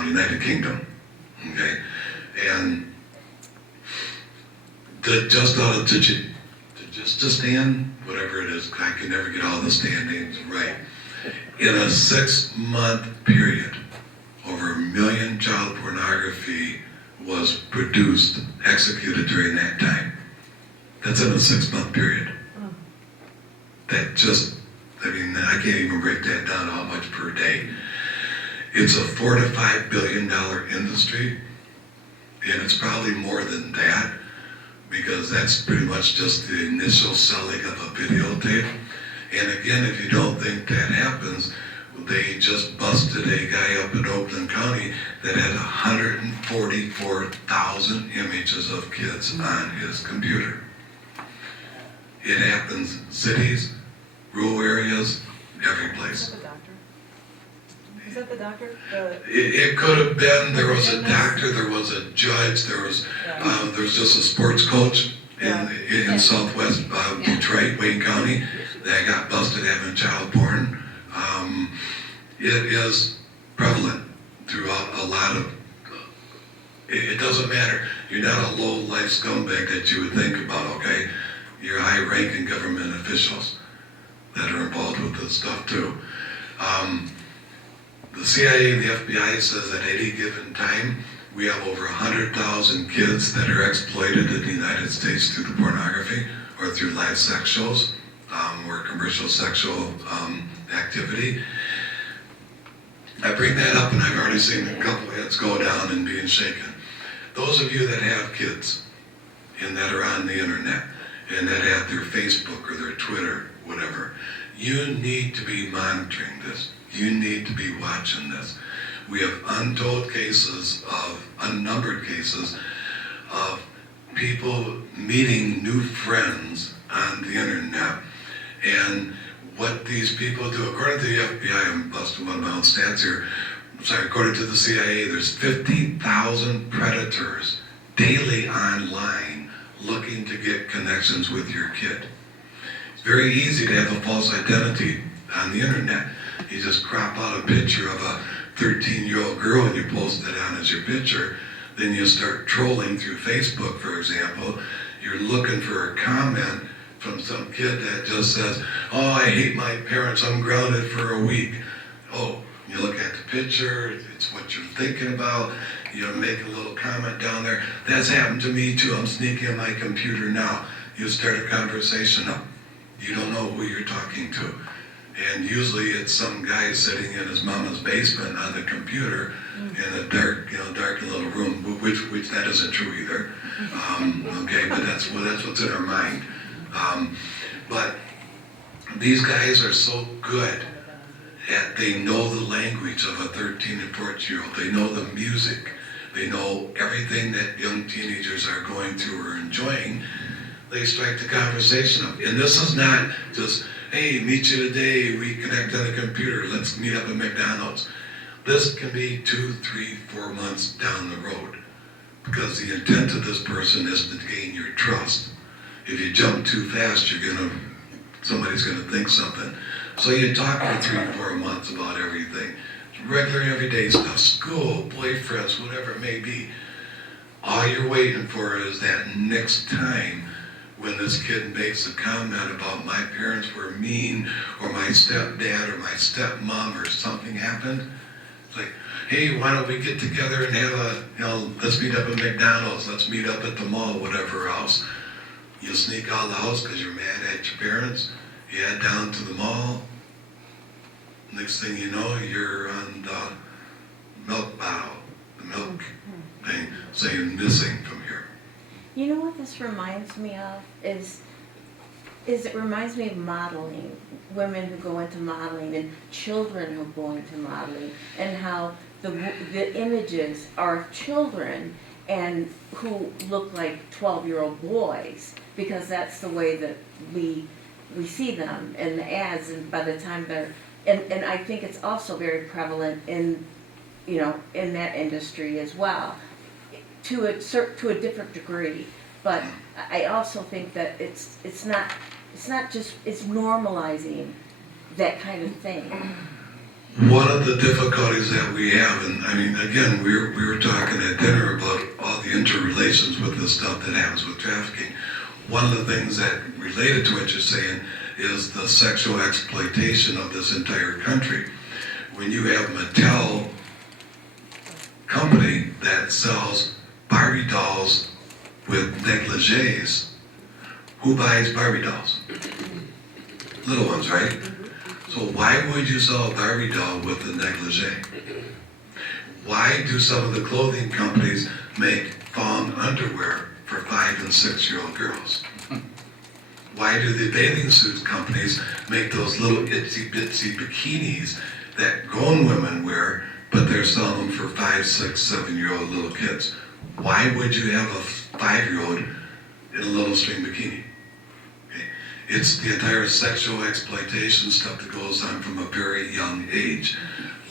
United Kingdom. Okay, and to stand, whatever it is, I can never get all the stand names right. In a 6-month period, over 1 million child pornography was produced, executed during that time. That's in a 6-month period. That just, I can't even break that down how much per day. It's a $4 to $5 billion industry, and it's probably more than that, because that's pretty much just the initial selling of a videotape. And again, if you don't think that happens, they just busted a guy up in Oakland County that had 144,000 images of kids on his computer. It happens cities, rural areas, every place. Is that the doctor? It could have been, there was a doctor, there was a judge, there was just a sports coach in southwest Detroit, Wayne County, that got busted having child porn. It is prevalent throughout a lot of, it doesn't matter. You're not a low-life scumbag that you would think about, okay? You're high-ranking government officials that are involved with this stuff too. The CIA and the FBI says at any given time, we have over 100,000 kids that are exploited in the United States through the pornography or through live sex shows or commercial sexual activity. I bring that up, and I've already seen a couple heads go down and being shaken. Those of you that have kids and that are on the internet and that have their Facebook or their Twitter, whatever, you need to be monitoring this. You need to be watching this. We have unnumbered cases of people meeting new friends on the internet. And what these people do, according to the FBI, I'm busting one of my own stats here, according to the CIA, there's 50,000 predators daily online looking to get connections with your kid. It's very easy to have a false identity on the internet. You just crop out a picture of a 13-year-old girl and you post it on as your picture. Then you start trolling through Facebook, for example. You're looking for a comment from some kid that just says, oh, I hate my parents, I'm grounded for a week. Oh, you look at the picture, it's what you're thinking about, you make a little comment down there. That's happened to me too, I'm sneaking on my computer now. You start a conversation up. You don't know who you're talking to. And usually it's some guy sitting in his mama's basement on the computer in a dark little room, which that isn't true either. Okay, but that's what's in our mind. But these guys are so good at, they know the language of a 13 and 14-year-old. They know the music. They know everything that young teenagers are going through or enjoying. They strike the conversation up. And this is not just, hey, meet you today, we connect on the computer, let's meet up at McDonald's. This can be 2, 3, 4 months down the road because the intent of this person is to gain your trust. If you jump too fast, somebody's gonna think something. So you talk for 3, 4 months about everything. Regular everyday stuff, school, boyfriends, whatever it may be. All you're waiting for is that next time when this kid makes a comment about my parents were mean, or my stepdad, or my stepmom, or something happened. It's like, hey, why don't we get together and have let's meet up at McDonald's, let's meet up at the mall, whatever else. You sneak out of the house because you're mad at your parents. You head down to the mall. Next thing you know, you're on the milk bottle, the milk thing, saying missing from here. You know what this reminds me of is it reminds me of modeling, women who go into modeling and children who go into modeling, and how the images are of children and who look like 12-year-old boys, because that's the way that we see them in the ads, and by the time they're, and I think it's also very prevalent in that industry as well, to a different degree. But I also think that it's not just, it's normalizing that kind of thing. One of the difficulties that we have, and I mean, again, we were talking at dinner about all the interrelations with this stuff that happens with trafficking. One of the things that related to what you're saying is the sexual exploitation of this entire country. When you have Mattel company that sells Barbie dolls with negligees, who buys Barbie dolls? Little ones, right? So why would you sell a Barbie doll with a negligee? Why do some of the clothing companies make thong underwear for 5 and 6-year-old girls? Why do the bathing suit companies make those little itsy bitsy bikinis that grown women wear, but they're selling them for 5, 6, 7-year-old little kids? Why would you have a 5-year-old in a little string bikini? Okay. It's the entire sexual exploitation stuff that goes on from a very young age.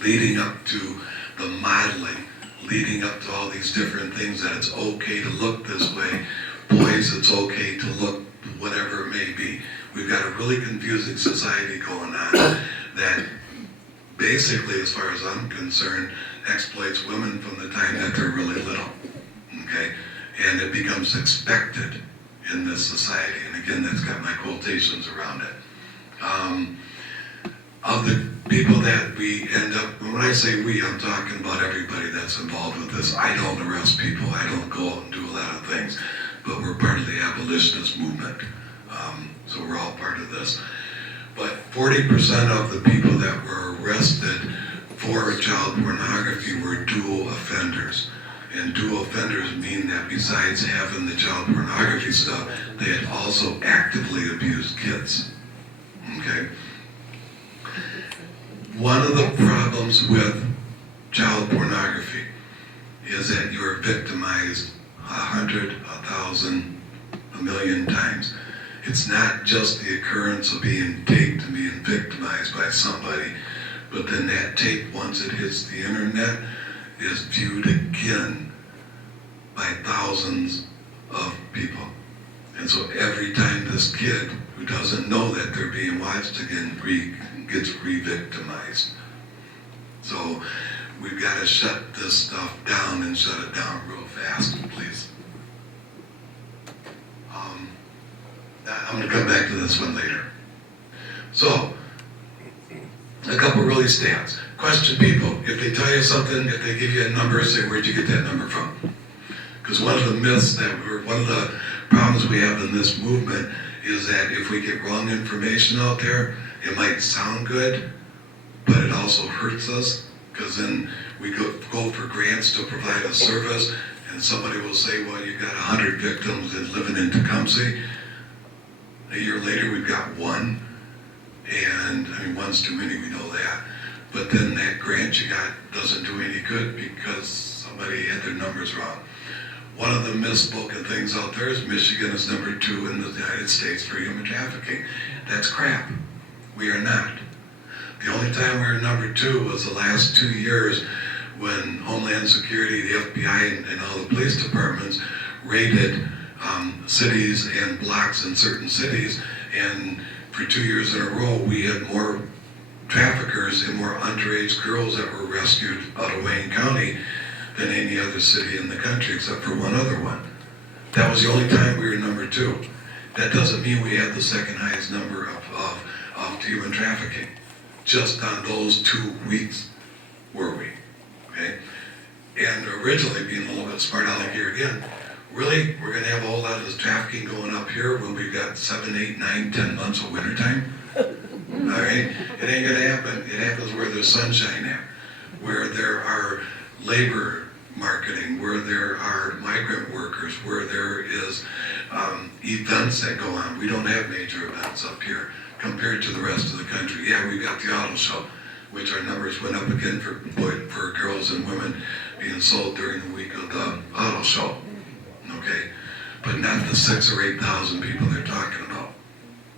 leading up to the modeling, leading up to all these different things that it's okay to look this way. Boys, it's okay to look whatever it may be. We've got a really confusing society going on that basically, as far as I'm concerned, exploits women from the time that they're really little, okay? And it becomes expected in this society. And again, that's got my quotations around it. Of the people that we end up, when I say we, I'm talking about everybody that's involved with this. I don't arrest people, I don't go out and do a lot of things, but we're part of the abolitionist movement. So we're all part of this. But 40% of the people that were arrested for child pornography were dual offenders. And dual offenders mean that besides having the child pornography stuff, they had also actively abused kids. Okay? One of the problems with child pornography is that you are victimized 100, 1,000, 1,000,000 times. It's not just the occurrence of being taped and being victimized by somebody, but then that tape, once it hits the internet, is viewed again by thousands of people. And so every time this kid who doesn't know that they're being watched again gets re-victimized. So we've got to shut this stuff down and shut it down real fast, please. I'm going to come back to this one later. So, a couple really stats. Question people, if they tell you something, if they give you a number, say, where'd you get that number from? Because one of the myths one of the problems we have in this movement is that if we get wrong information out there, it might sound good, but it also hurts us, because then we go for grants to provide a service, and somebody will say, well, you've got 100 victims living in Tecumseh. A year later, we've got one, and I mean, one's too many, we know that. But then that grant you got doesn't do any good because somebody had their numbers wrong. One of the misspoken things out there is Michigan is number 2 in the United States for human trafficking. That's crap. We are not. The only time we were number 2 was the last 2 years when Homeland Security, the FBI, and all the police departments raided cities and blocks in certain cities, and for 2 years in a row we had more traffickers and more underage girls that were rescued out of Wayne County than any other city in the country except for one other one. That was the only time we were number 2. That doesn't mean we had the second highest number of human trafficking. Just on those 2 weeks were we, okay? And originally, being a little bit smart aleck here again, really, we're going to have a whole lot of this trafficking going up here when we've got 7, 8, 9, 10 months of wintertime? All right? It ain't going to happen. It happens where there's sunshine at, where there are labor marketing, where there are migrant workers, where there is events that go on. We don't have major events up here compared to the rest of the country. Yeah, we've got the auto show, which our numbers went up again for girls and women being sold during the week of the auto show. Okay, but not the 6,000 or 8,000 people they're talking about.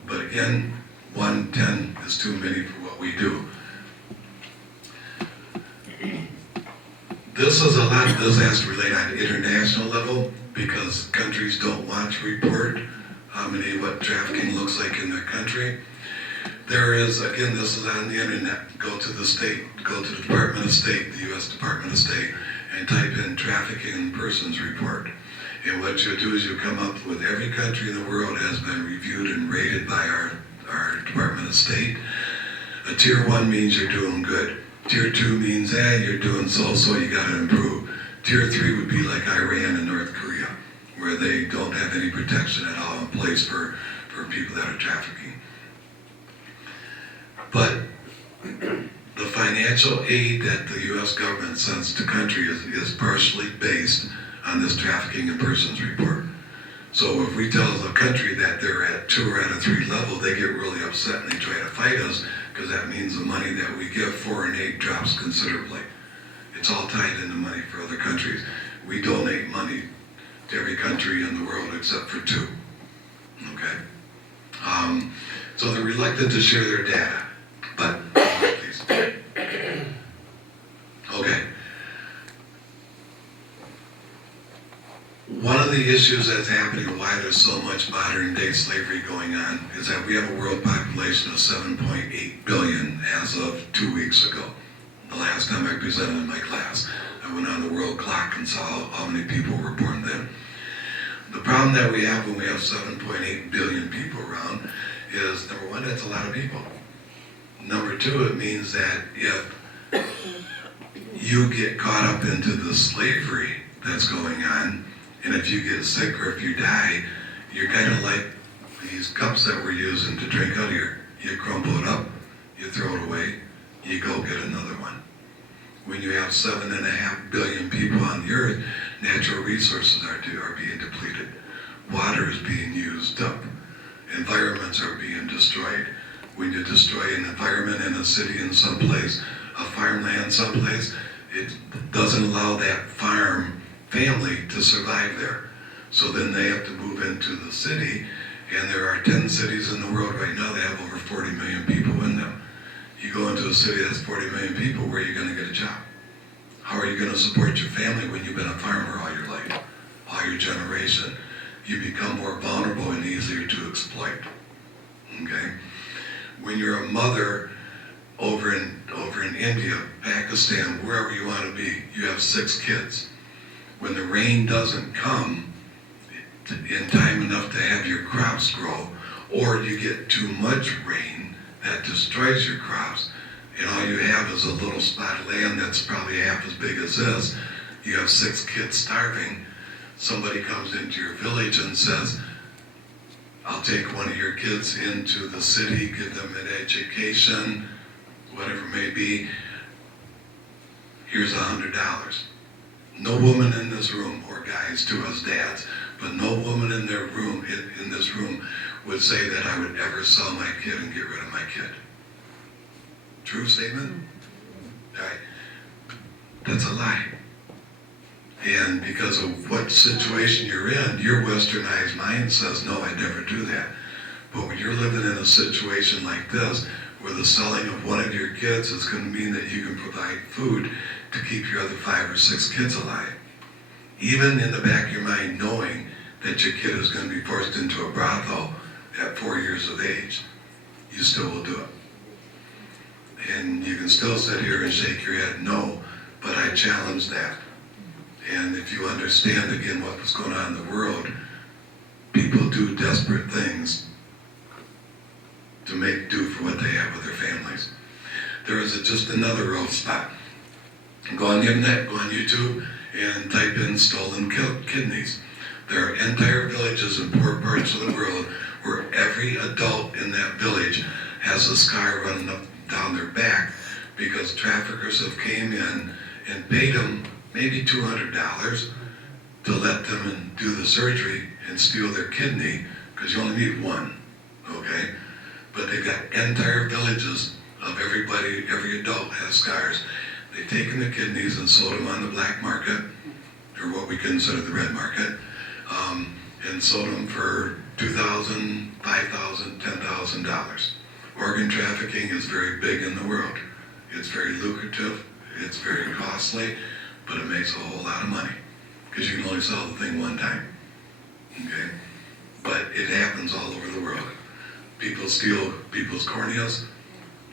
But again, 110 is too many for what we do. This has to relate on an international level because countries don't want to report what trafficking looks like in their country. There is, again, this is on the internet. Go to the state, go to the Department of State, the U.S. Department of State, and type in Trafficking in Persons Report. And what you do is you come up with every country in the world has been reviewed and rated by our Department of State. A tier 1 means you're doing good. Tier 2 means, you're doing so you gotta improve. Tier 3 would be like Iran and North Korea, where they don't have any protection at all in place for people that are trafficking. But the financial aid that the U.S. government sends to countries is partially based on this Trafficking in Persons report. So if we tell a country that they're at 2 or at a 3 level, they get really upset and they try to fight us because that means the money that we give foreign aid drops considerably. It's all tied into money for other countries. We donate money to every country in the world except for 2. Okay? So they're reluctant to share their data. But, please. issues that's happening and why there's so much modern day slavery going on is that we have a world population of 7.8 billion as of 2 weeks ago. The last time I presented in my class, I went on the world clock and saw how many people were born then. The problem that we have when we have 7.8 billion people around is, number one, that's a lot of people. Number two, it means that if you get caught up into the slavery that's going on, and if you get sick or if you die, you're kind of like these cups that we're using to drink out here. You crumple it up, you throw it away, you go get another one. When you have 7.5 billion people on the earth, natural resources are being depleted. Water is being used up. Environments are being destroyed. When you destroy an environment in a city in some place, a farmland someplace, it doesn't allow that farm family to survive there. So then they have to move into the city, and there are 10 cities in the world right now that have over 40 million people in them. You go into a city that's 40 million people, where are you going to get a job? How are you going to support your family when you've been a farmer all your life, all your generation? You become more vulnerable and easier to exploit. Okay? When you're a mother over in India, Pakistan, wherever you want to be, you have 6 kids. When the rain doesn't come in time enough to have your crops grow, or you get too much rain that destroys your crops, and all you have is a little spot of land that's probably half as big as this, you have 6 kids starving, somebody comes into your village and says, I'll take one of your kids into the city, give them an education, whatever it may be, here's $100. No woman in this room, or guys too as dads, but no woman in this room would say that I would ever sell my kid and get rid of my kid. True statement? Right. That's a lie. And because of what situation you're in, your westernized mind says, no, I'd never do that. But when you're living in a situation like this, where the selling of one of your kids is going to mean that you can provide food to keep your other 5 or 6 kids alive, even in the back of your mind knowing that your kid is going to be forced into a brothel at 4 years of age, you still will do it. And you can still sit here and shake your head no, but I challenge that. And if you understand again what was going on in the world, people do desperate things to make do for what they have with their families. There is just another road spot. Go on the internet, go on YouTube, and type in stolen kidneys. There are entire villages in poor parts of the world where every adult in that village has a scar running up down their back because traffickers have came in and paid them maybe $200 to let them and do the surgery and steal their kidney, because you only need one, okay? But they've got entire villages of everybody, every adult has scars. They've taken the kidneys and sold them on the black market, or what we consider the red market, and sold them for $2,000, $5,000, $10,000. Organ trafficking is very big in the world. It's very lucrative, it's very costly, but it makes a whole lot of money, because you can only sell the thing one time, okay? But it happens all over the world. People steal people's corneas,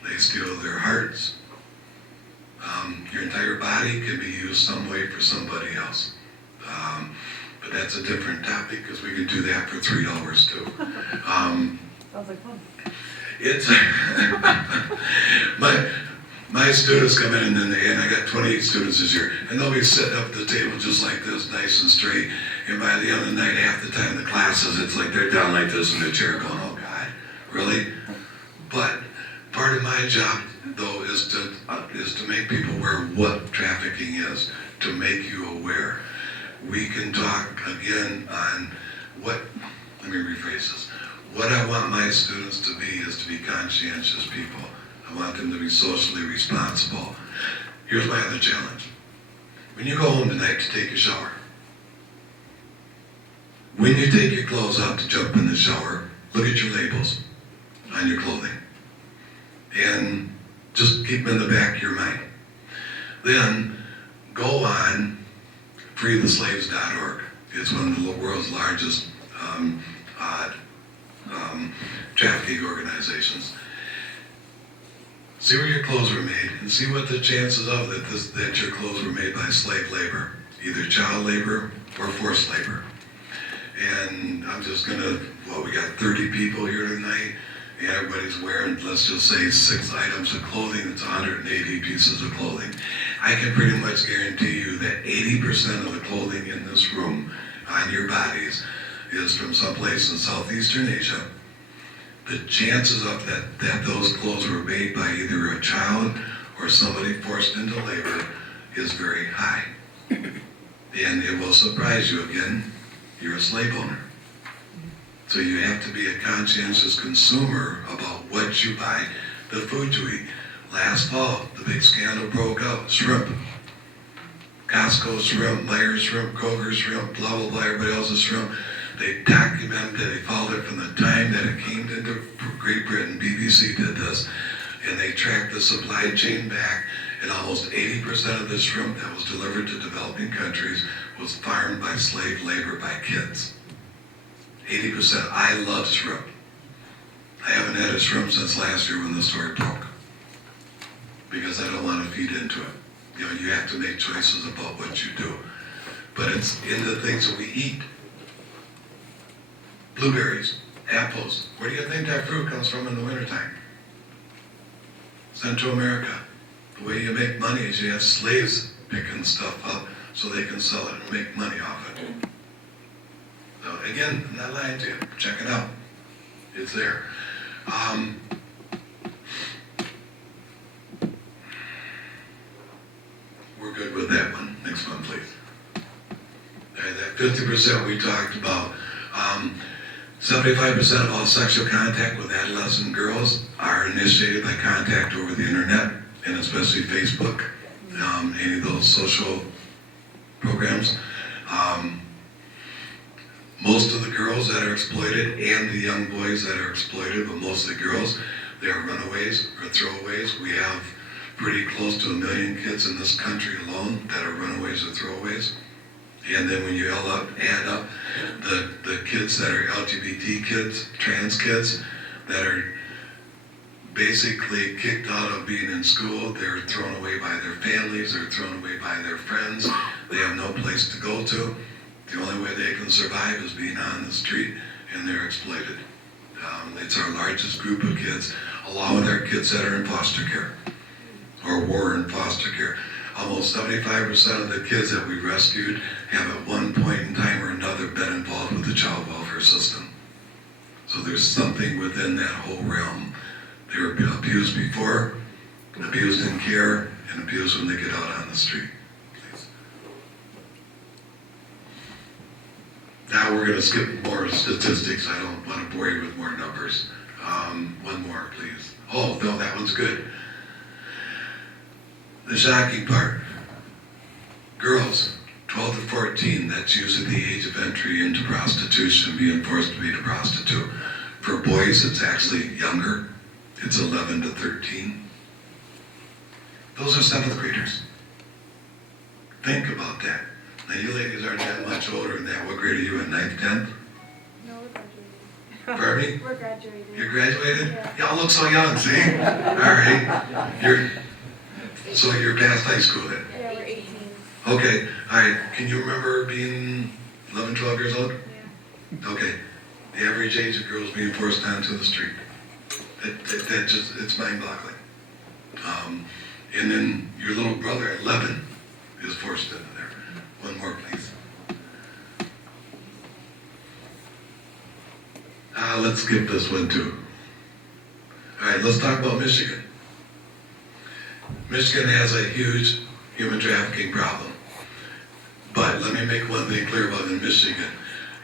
they steal their hearts. Your entire body can be used some way for somebody else. But that's a different topic, because we can do that for 3 hours too. Sounds like fun. It's my students come in, and I got 28 students this year, and they'll be sitting up at the table just like this, nice and straight, and by the end of the night, half the time the classes, it's like they're down like this in their chair going, oh God, really? But part of my job, though, is to make people aware of what trafficking is, to make you aware. We can talk again on let me rephrase this. What I want my students to be is to be conscientious people. I want them to be socially responsible. Here's my other challenge. When you go home tonight to take a shower, when you take your clothes out to jump in the shower, look at your labels on your clothing. And just keep them in the back of your mind. Then go on freetheslaves.org. It's one of the world's largest trafficking organizations. See where your clothes were made, and see what the chances of that your clothes were made by slave labor, either child labor or forced labor. And I'm just gonna, we got 30 people here tonight, and everybody's wearing, let's just say, 6 items of clothing. It's 180 pieces of clothing. I can pretty much guarantee you that 80% of the clothing in this room on your bodies is from someplace in Southeastern Asia. The chances of that those clothes were made by either a child or somebody forced into labor is very high. And it will surprise you again, you're a slave owner. So you have to be a conscientious consumer about what you buy, the food you eat. Last fall, the big scandal broke out, shrimp. Costco shrimp, Myers shrimp, Kroger shrimp, blah, blah, blah, everybody else's shrimp. They documented it, they followed it from the time that it came into Great Britain. BBC did this, and they tracked the supply chain back, and almost 80% of the shrimp that was delivered to developing countries was farmed by slave labor by kids. 80%. I love shrimp. I haven't had a shrimp since last year when the store broke, because I don't want to feed into it. You know, you have to make choices about what you do. But it's in the things that we eat. Blueberries, apples. Where do you think that fruit comes from in the wintertime? Central America. The way you make money is you have slaves picking stuff up so they can sell it and make money off it. So again, I'm not lying to you. Check it out. It's there. We're good with that one. Next one, please. That 50% we talked about. 75% of all sexual contact with adolescent girls are initiated by contact over the internet, and especially Facebook, any of those social programs. Most of the girls that are exploited and the young boys that are exploited, but most of the girls, they are runaways or throwaways. We have pretty close to 1 million kids in this country alone that are runaways or throwaways. And then when you add up the kids that are LGBT kids, trans kids, that are basically kicked out of being in school, they're thrown away by their families, they're thrown away by their friends, they have no place to go to. The only way they can survive is being on the street, and they're exploited. It's our largest group of kids, along with our kids that are in foster care, or were in foster care. Almost 75% of the kids that we rescued have at one point in time or another been involved with the child welfare system. So there's something within that whole realm. They were abused before, abused in care, and abused when they get out on the street. Please. Now we're going to skip more statistics. I don't want to bore you with more numbers. One more, please. Oh, no, that one's good. The shocking part, girls, 12 to 14, that's usually the age of entry into prostitution, being forced to be a prostitute. For boys, it's actually younger. It's 11 to 13. Those are 7th graders. Think about that. Now, you ladies aren't that much older than that. What grade are you in, 9th, 10th? No, we're graduating. Pardon me? We're graduating. You're graduated? Yeah. Y'all look so young, see? All right. So you're past high school then? Yeah, we're 18. Okay, all right. Can you remember being 11, 12 years old? Yeah. Okay. The average age of girls being forced onto the street. That just, it's mind-boggling. And then your little brother at 11 is forced into there. One more, please. Let's skip this one too. All right, let's talk about Michigan. Michigan has a huge human trafficking problem. But let me make one thing clear about in Michigan.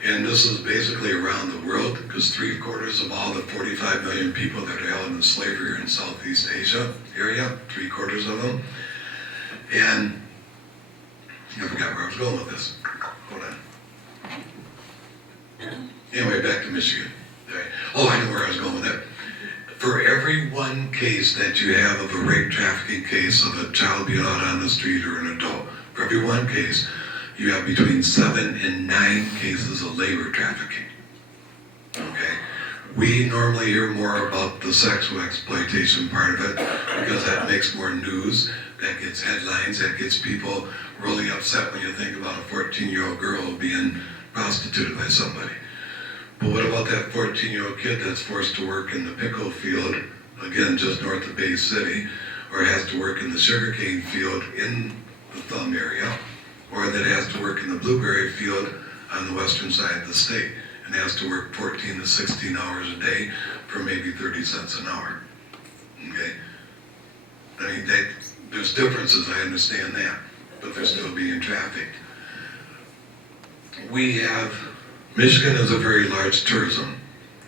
And this is basically around the world, because 3/4 of all the 45 million people that are held in slavery are in Southeast Asia area, 3/4 of them. And I forgot where I was going with this. Hold on. Anyway, back to Michigan. Right. Oh, I know where I was going with that. For every one case that you have of a rape trafficking case of a child being out on the street or an adult, for every one case, you have between 7 and 9 cases of labor trafficking. Okay? We normally hear more about the sexual exploitation part of it because that makes more news, that gets headlines, that gets people really upset when you think about a 14-year-old girl being prostituted by somebody. But what about that 14-year-old kid that's forced to work in the pickle field, again, just north of Bay City, or has to work in the sugarcane field in the Thumb area, or that has to work in the blueberry field on the western side of the state, and has to work 14 to 16 hours a day for maybe 30 cents an hour. Okay? I mean, there's differences, I understand that, but they're still being trafficked. Michigan is a very large tourism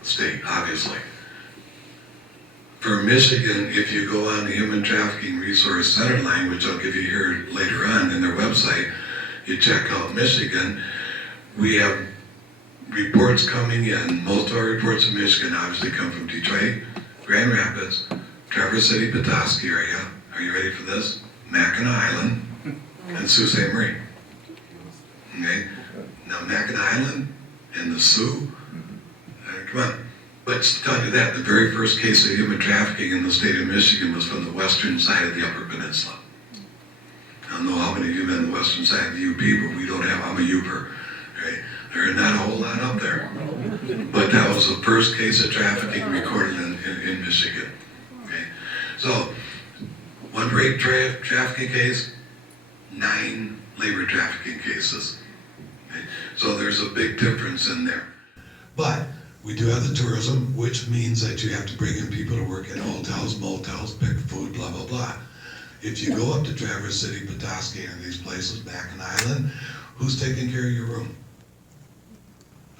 state, obviously. For Michigan, if you go on the Human Trafficking Resource Center line, which I'll give you here later on in their website, you check out Michigan, we have reports coming in. Most of our reports in Michigan obviously come from Detroit, Grand Rapids, Traverse City, Petoskey area. Are you ready for this? Mackinac Island and Sault Ste. Marie. Okay? Now Mackinac Island and the Sioux, come on. But to tell you that, the very first case of human trafficking in the state of Michigan was from the western side of the Upper Peninsula. I don't know how many of you have been on the western side of the UP, but we don't have, I'm a Uper. Okay? There are not a whole lot up there. But that was the first case of trafficking recorded in Michigan. Okay? So, one rape trafficking case, 9 labor trafficking cases. Okay? So there's a big difference in there. But we do have the tourism, which means that you have to bring in people to work at hotels, motels, pick food, blah, blah, blah. If you go up to Traverse City, Petoskey, and these places, Mackinac Island, who's taking care of your room?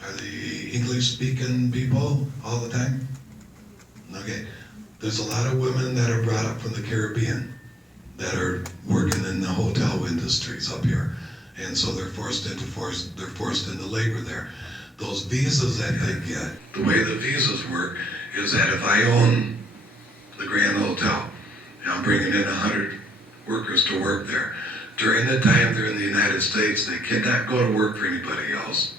Are the English-speaking people all the time? Okay. There's a lot of women that are brought up from the Caribbean that are working in the hotel industries up here. And so they're forced into labor there. Those visas that they get, the way the visas work is that if I own the Grand Hotel and I'm bringing in 100 workers to work there, during the time they're in the United States, they cannot go to work for anybody else.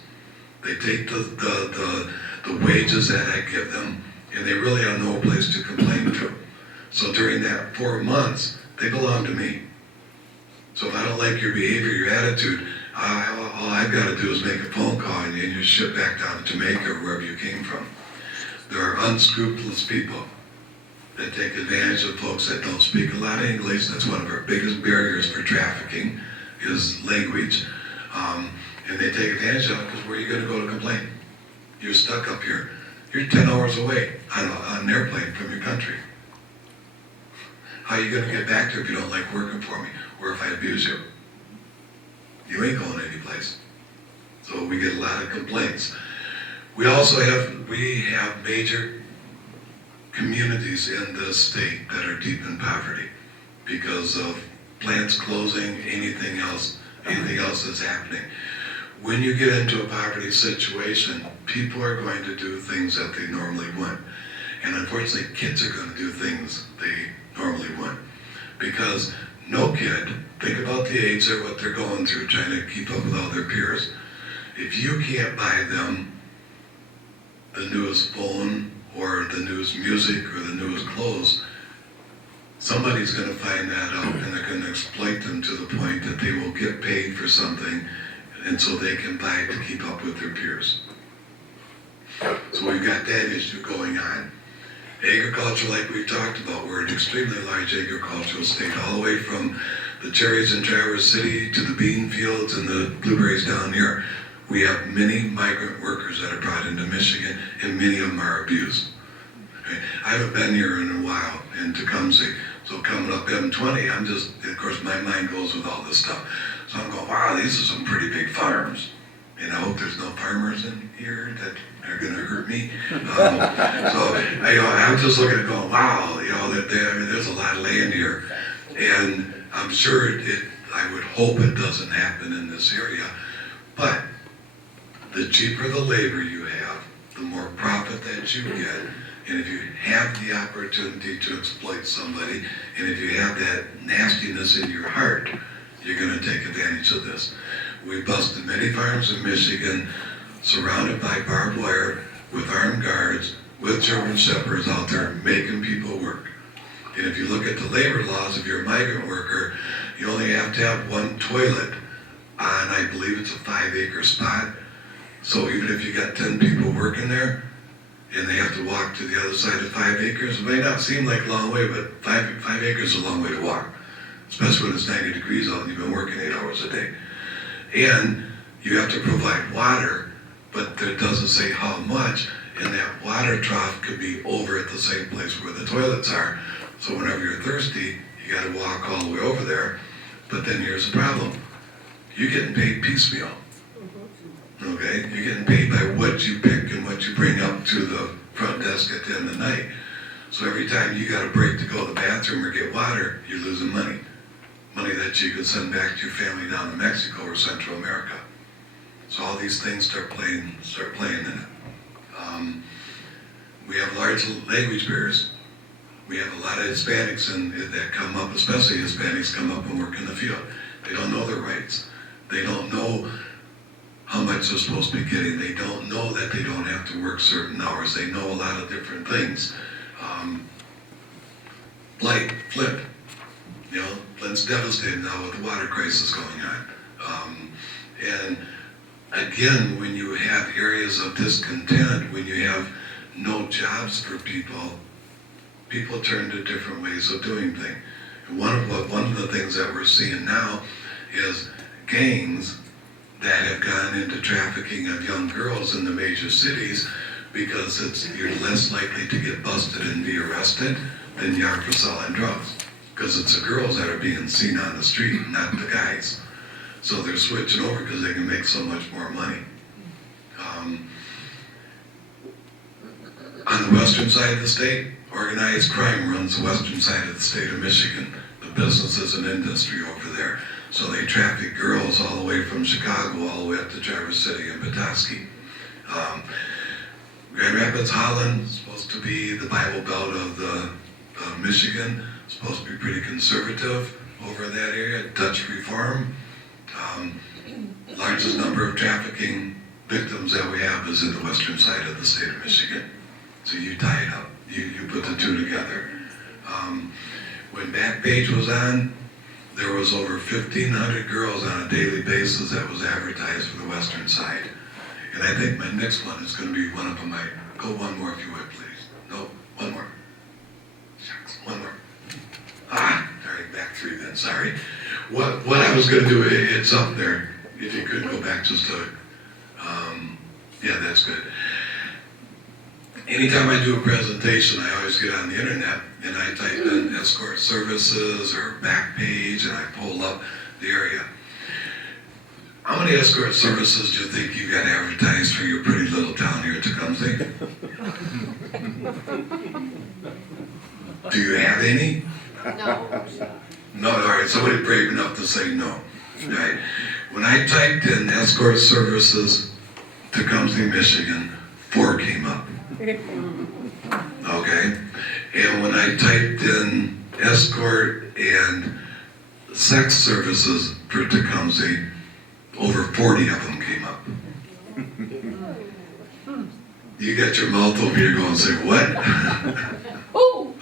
They take the wages that I give them, and they really have no place to complain to. So during that 4 months, they belong to me. So if I don't like your behavior, your attitude, all I've got to do is make a phone call and you're shipped back down to Jamaica or wherever you came from. There are unscrupulous people that take advantage of folks that don't speak a lot of English. That's one of our biggest barriers for trafficking is language. And they take advantage of it because where are you going to go to complain? You're stuck up here. You're 10 hours away on an airplane from your country. How are you going to get back there if you don't like working for me or if I abuse you? You ain't going anyplace. So we get a lot of complaints. We also have major communities in this state that are deep in poverty because of plants closing, anything else that's happening. When you get into a poverty situation, people are going to do things that they normally wouldn't. And unfortunately, kids are going to do things they normally wouldn't. Because no kid, think about the age of what they're going through, trying to keep up with all their peers. If you can't buy them the newest phone or the newest music or the newest clothes, somebody's going to find that out and they're going to exploit them to the point that they will get paid for something and so they can buy it to keep up with their peers. So we've got that issue going on. Agriculture, like we've talked about, we're an extremely large agricultural state, all the way from the cherries in Traverse City to the bean fields and the blueberries down here. We have many migrant workers that are brought into Michigan, and many of them are abused. Okay? I haven't been here in a while in Tecumseh, so coming up M20, of course my mind goes with all this stuff. So I'm going, wow, these are some pretty big farms. And I hope there's no farmers in here that are going to hurt me. I'm just looking at going, wow, there's a lot of land here. And I'm sure I would hope it doesn't happen in this area. But the cheaper the labor you have, the more profit that you get. And if you have the opportunity to exploit somebody, and if you have that nastiness in your heart, you're going to take advantage of this. We busted many farms in Michigan, surrounded by barbed wire, with armed guards, with German shepherds out there making people work. And if you look at the labor laws, if you're a migrant worker, you only have to have one toilet on, I believe it's a 5-acre spot. So even if you got 10 people working there, and they have to walk to the other side of 5 acres, it may not seem like a long way, but 5 acres is a long way to walk. Especially when it's 90 degrees out and you've been working 8 hours a day. And you have to provide water, but it doesn't say how much, and that water trough could be over at the same place where the toilets are. So whenever you're thirsty, you gotta walk all the way over there. But then here's the problem. You're getting paid piecemeal. Okay? You're getting paid by what you pick and what you bring up to the front desk at the end of the night. So every time you got a break to go to the bathroom or get water, you're losing money. Money that you can send back to your family down in Mexico or Central America. So all these things start playing in it. We have large language barriers. We have a lot of Hispanics that come up, especially Hispanics come up and work in the field. They don't know their rights. They don't know how much they're supposed to be getting. They don't know that they don't have to work certain hours. They know a lot of different things. Like Flint. You know, Flint's devastated now with the water crisis going on. And again, when you have areas of discontent, when you have no jobs for people, people turn to different ways of doing things. And one of the things that we're seeing now is gangs that have gone into trafficking of young girls in the major cities because you're less likely to get busted and be arrested than you are for selling drugs. Because it's the girls that are being seen on the street, not the guys. So they're switching over because they can make so much more money. On the western side of the state, organized crime runs the western side of the state of Michigan. The business is an industry over there. So they traffic girls all the way from Chicago all the way up to Traverse City and Petoskey. Grand Rapids, Holland, is supposed to be the Bible Belt of Michigan. Supposed to be pretty conservative over in that area. Dutch Reform. Largest number of trafficking victims that we have is in the western side of the state of Michigan. So you tie it up. You put the two together. When Backpage was on, there was over 1,500 girls on a daily basis that was advertised for the western side. And I think my next one is going to be one of them. Go one more if you would, please. No, one more. Shucks, one more. All right, back 3 then, sorry. What I was going to do, it's up there. If you could go back just to, yeah, that's good. Anytime I do a presentation, I always get on the internet and I type in escort services or Backpage and I pull up the area. How many escort services do you think you got advertised for your pretty little town here at Tecumseh? Do you have any? No. No, all right, somebody brave enough to say no. Right. When I typed in escort services, Tecumseh, Michigan, 4 came up. Okay? And when I typed in escort and sex services for Tecumseh, over 40 of them came up. You got your mouth over here going, say, what? Ooh.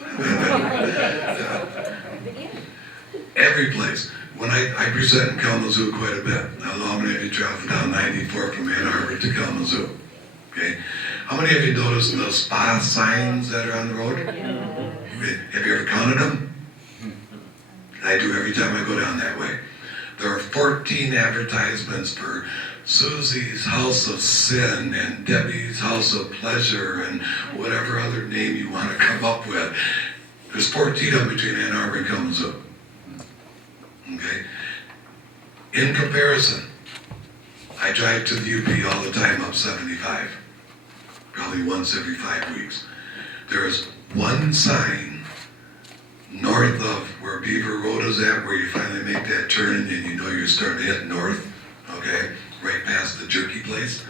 Every place. When I present in Kalamazoo quite a bit. How many of you travel down 94 from Ann Arbor to Kalamazoo? Okay. How many of you noticed the spa signs that are on the road? Have you ever counted them? I do every time I go down that way. There are 14 advertisements for Susie's House of Sin and Debbie's House of Pleasure and whatever other name you want to come up with. There's 14 of them between Ann Arbor and Kalamazoo. Okay? In comparison, I drive to the UP all the time up 75, probably once every 5 weeks. There is one sign north of where Beaver Road is at, where you finally make that turn and you know you're starting to head north, okay, right past the jerky place.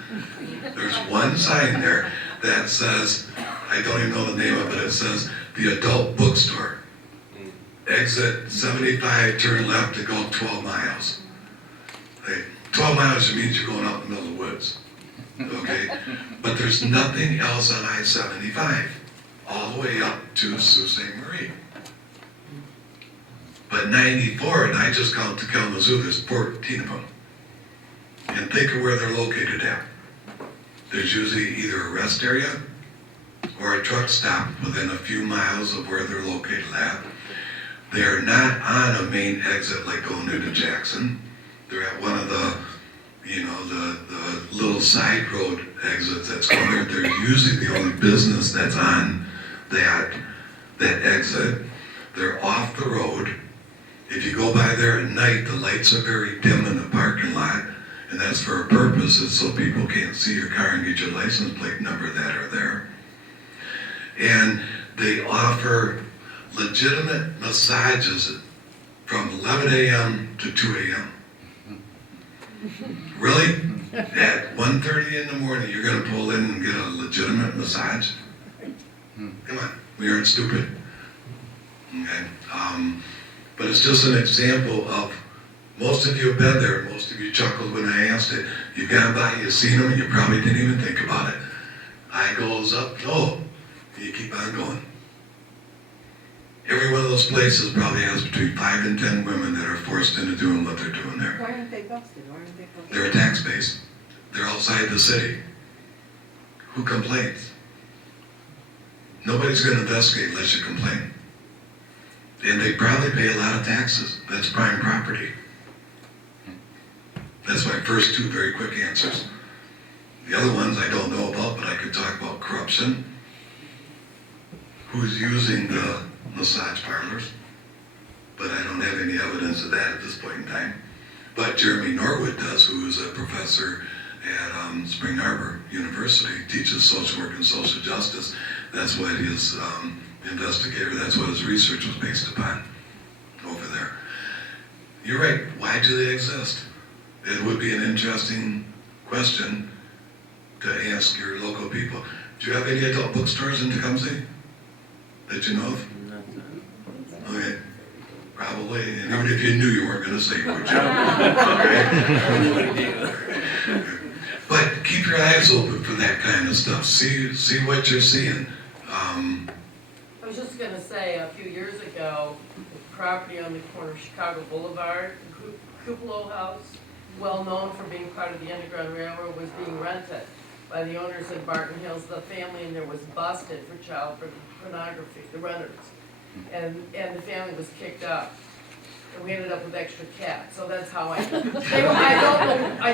There's one sign there that says, I don't even know the name of it, it says the adult bookstore. Exit 75, turn left to go 12 miles. Okay, 12 miles means you're going out in the middle of the woods, okay? But there's nothing else on I-75 all the way up to Sault Ste. Marie. But 94, and I just count to Kalamazoo, there's 14 of them. And think of where they're located at. There's usually either a rest area or a truck stop within a few miles of where they're located at. They're not on a main exit like going into Jackson. They're at one of the, the little side road exits that's going there. They're usually the only business that's on that exit. They're off the road. If you go by there at night, the lights are very dim in the parking lot, and that's for a purpose. It's so people can't see your car and get your license plate number that are there. And they offer legitimate massages from 11 a.m. to 2 a.m. Really? At 1:30 in the morning, you're going to pull in and get a legitimate massage? Come on, we aren't stupid. Okay? But it's just an example of, most of you have been there, most of you chuckled when I asked it. You've gone by, you've seen them, and you probably didn't even think about it. Eye goes up, no, you keep on going. Every one of those places probably has between 5 and 10 women that are forced into doing what they're doing there. Why aren't they busted? Why aren't they busted? They're a tax base. They're outside the city. Who complains? Nobody's going to investigate unless you complain. And they probably pay a lot of taxes. That's prime property. That's my first two very quick answers. The other ones I don't know about, but I could talk about corruption. Who's using the massage parlors? But I don't have any evidence of that at this point in time. But Jeremy Norwood does, who is a professor at Spring Arbor University, teaches social work and social justice. That's what his that's what his research was based upon over there. You're right, why do they exist? It would be an interesting question to ask your local people. Do you have any adult bookstores in Tecumseh that you know of? Okay, probably, and even if you knew, you weren't going to say, would you? Okay. But keep your eyes open for that kind of stuff. See what you're seeing. I was just gonna say, a few years ago, the property on the corner of Chicago Boulevard, the Cupola House, well known for being part of the Underground Railroad, was being rented by the owners in Barton Hills. The family in there was busted for child pornography, the renters. And the family was kicked out. And we ended up with extra cats, so that's how I